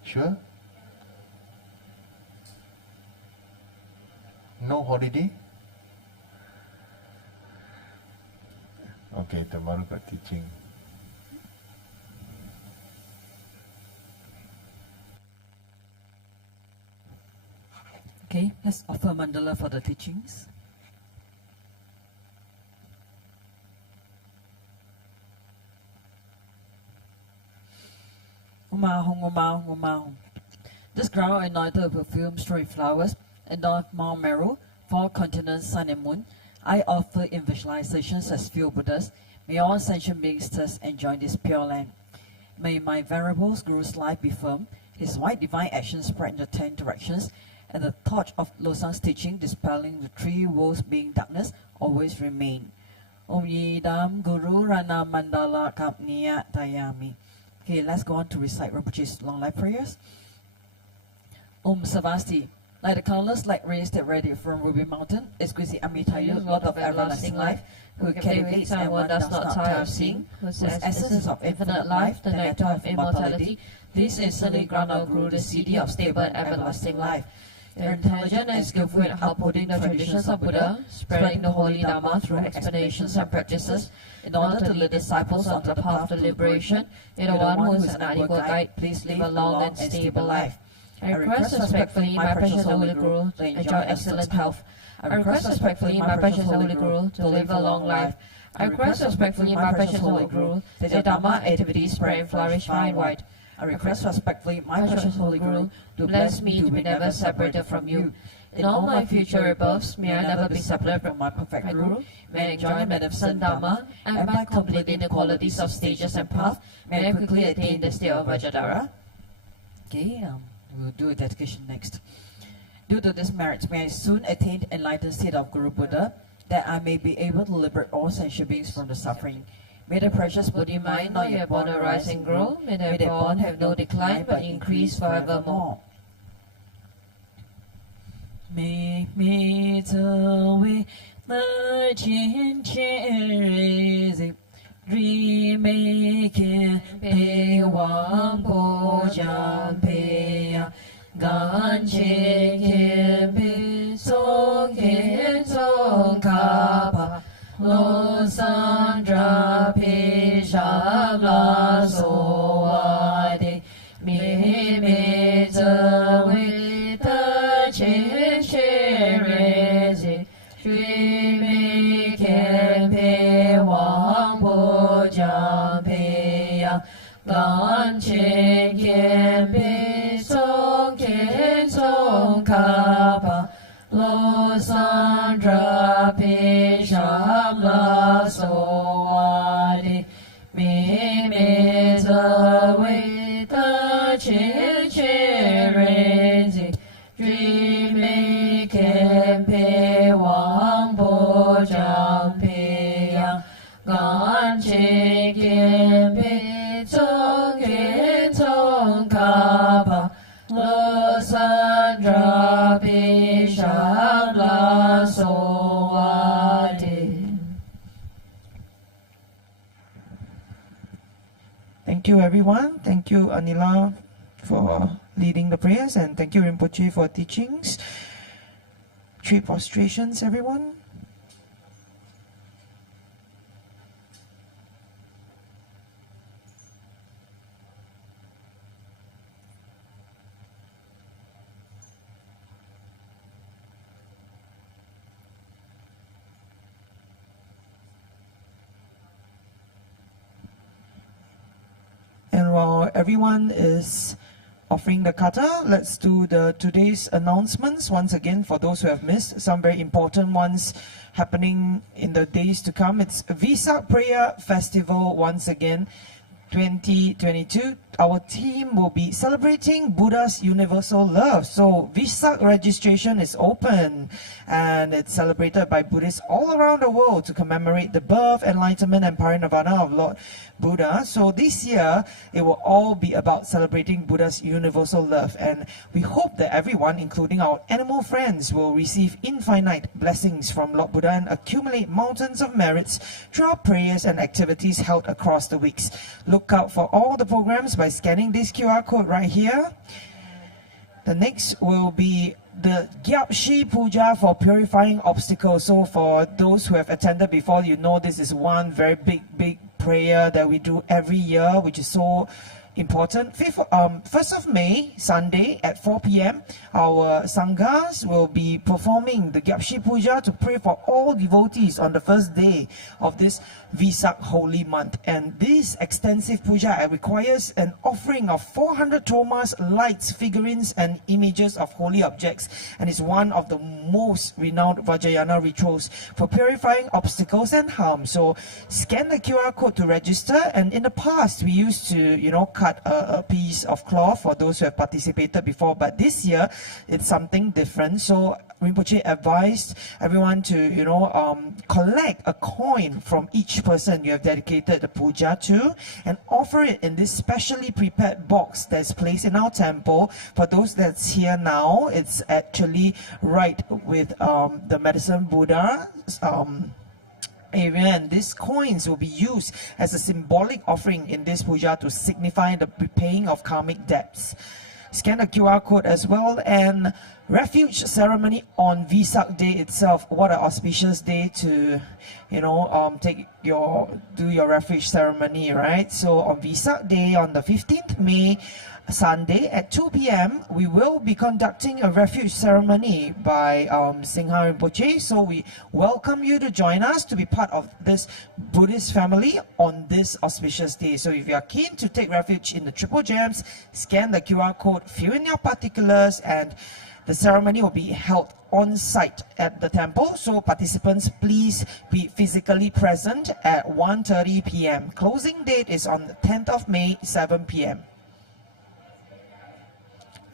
Sure? No holiday? Okay, tomorrow got teaching. Okay, let's offer mandala for the teachings. Umahong, umahong, umahong. This ground anointed with perfume, stray flowers, and of Mount Meru, 4 continents, sun and moon, I offer in visualizations as field Buddhas. May all sentient beings thus enjoy this pure land. May my venerable Guru's life be firm, his white divine actions spread in the 10 directions, and the torch of Losang's teaching dispelling the 3 worlds being darkness always remain. Om Yidam Guru Rana Mandala Kapniya Dayami. Okay, let's go on to recite Robuchi's long life prayers. Om Savasti. Like the countless light rays that radiate from Ruby Mountain, exquisite Amitayu, Lord of everlasting life, who captivates and one does not tire of seeing, whose essence is of infinite life, the nectar of immortality, please instantly grant our Guru the CD of stable and everlasting life. They're intelligent and skillful in upholding the traditions of Buddha, spreading the holy Dharma through explanations and practices, in order to lead disciples on the path to liberation. May the one who is an unequal guide please live a long and stable life. I request respectfully my precious Holy Guru to enjoy excellent health. I request respectfully my precious Holy Guru to live a long life. I request respectfully my precious Holy Guru that the Dharma activities spread and flourish far and wide. I request respectfully my precious Holy Guru to bless me to be never separated from you. In all my future rebirths, may I never be separated from my perfect Guru. May I enjoy magnificent Dharma, and by completing the qualities of stages and paths, may I quickly attain the state of Vajradhara. Okay, we'll do a dedication next. Due to this merit, may I soon attain the enlightened state of Guru Buddha, that I may be able to liberate all sentient beings from the suffering. May the precious Buddhi mind not yet born arise and grow. May their born have no decline but increase forevermore. May me the way the chin chin remake pei wang po jang pei gan che ke pe song ke song ka pa lo san dra pe sha la so wa de me the way the chin chin re shui me ke pe wang po jang pei gan che ke pe song ke song ka pa lo san dra pe sha la so wa de me the way the chin chin re zi dream me can pe wang po jang pe yang gan che can pe song ke song ka pa lo san dra pe sha la so wa de. Thank you, everyone. Thank you, Anila, for leading the prayers, and thank you, Rinpoche, for teachings. 3 prostrations, everyone. And while everyone is offering the kata, let's do the today's announcements once again for those who have missed. Some very important ones happening in the days to come. It's Vesak Prayer Festival once again, 2022. Our team will be celebrating Buddha's universal love. So Vesak registration is open, and it's celebrated by Buddhists all around the world to commemorate the birth, enlightenment, and parinirvana of Lord Buddha. So this year, it will all be about celebrating Buddha's universal love. And we hope that everyone, including our animal friends, will receive infinite blessings from Lord Buddha and accumulate mountains of merits through our prayers and activities held across the weeks. Look out for all the programs by scanning this QR code right here. The next will be the Yapshi Puja for purifying obstacles. So for those who have attended before, you know this is one very big prayer that we do every year, which is so important. 1st of May, Sunday at 4 p.m, our Sanghas will be performing the Yamshi Puja to pray for all devotees on the first day of this Vesak holy month. And this extensive puja requires an offering of 400 thomas, lights, figurines, and images of holy objects, and is one of the most renowned Vajrayana rituals for purifying obstacles and harm. So scan the QR code to register. And in the past, we used to, cut a piece of cloth for those who have participated before, but this year it's something different. So Rinpoche advised everyone to, collect a coin from each person you have dedicated the puja to and offer it in this specially prepared box that's placed in our temple. For those that's here now, it's actually right with the Medicine Buddha area, and these coins will be used as a symbolic offering in this puja to signify the repaying of karmic debts. Scan the QR code as well. And Refuge Ceremony on Vesak Day itself. What an auspicious day to, do your Refuge Ceremony, right? So on Vesak Day, on the 15th May, Sunday at 2 p.m, we will be conducting a Refuge Ceremony by Singha Rinpoche. So we welcome you to join us to be part of this Buddhist family on this auspicious day. So if you are keen to take refuge in the Triple Gems, scan the QR code, fill in your particulars, and the ceremony will be held on site at the temple. So participants, please be physically present at 1:30 p.m. Closing date is on the 10th of May, 7 p.m.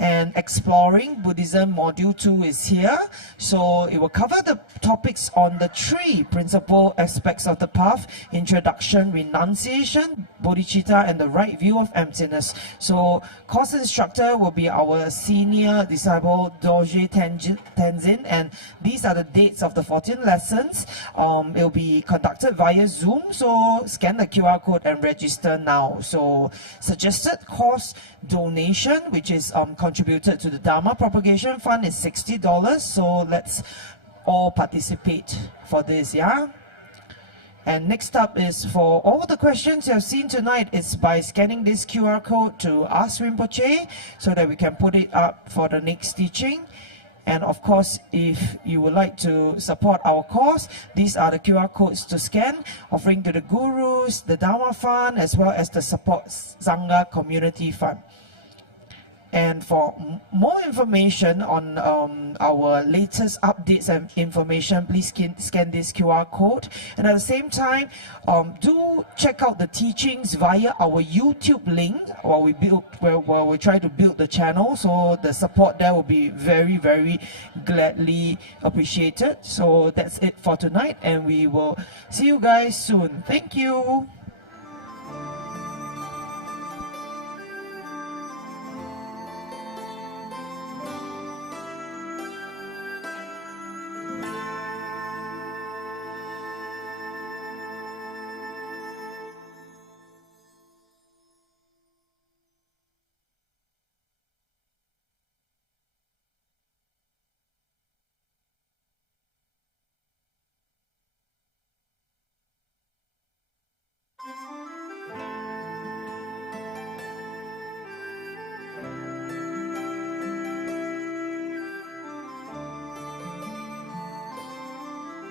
And Exploring Buddhism Module 2 is here. So it will cover the topics on the 3 principal aspects of the path: introduction, renunciation, bodhicitta, and the right view of emptiness. So course instructor will be our senior disciple Dorje Tenzin, and these are the dates of the 14 lessons. It will be conducted via Zoom, so scan the QR code and register now. So suggested course donation, which is contributed to the Dharma Propagation Fund, is $60. So let's all participate for this, yeah? And next up is for all the questions you have seen tonight, it's by scanning this QR code to Ask Rinpoche so that we can put it up for the next teaching. And of course, if you would like to support our cause, these are the QR codes to scan, offering to the gurus, the Dharma Fund, as well as the Support Sangha Community Fund. And for more information on our latest updates and information, please scan this QR code. And at the same time, do check out the teachings via our YouTube link while we try to build the channel. So the support there will be very, very gladly appreciated. So that's it for tonight, and we will see you guys soon. Thank you.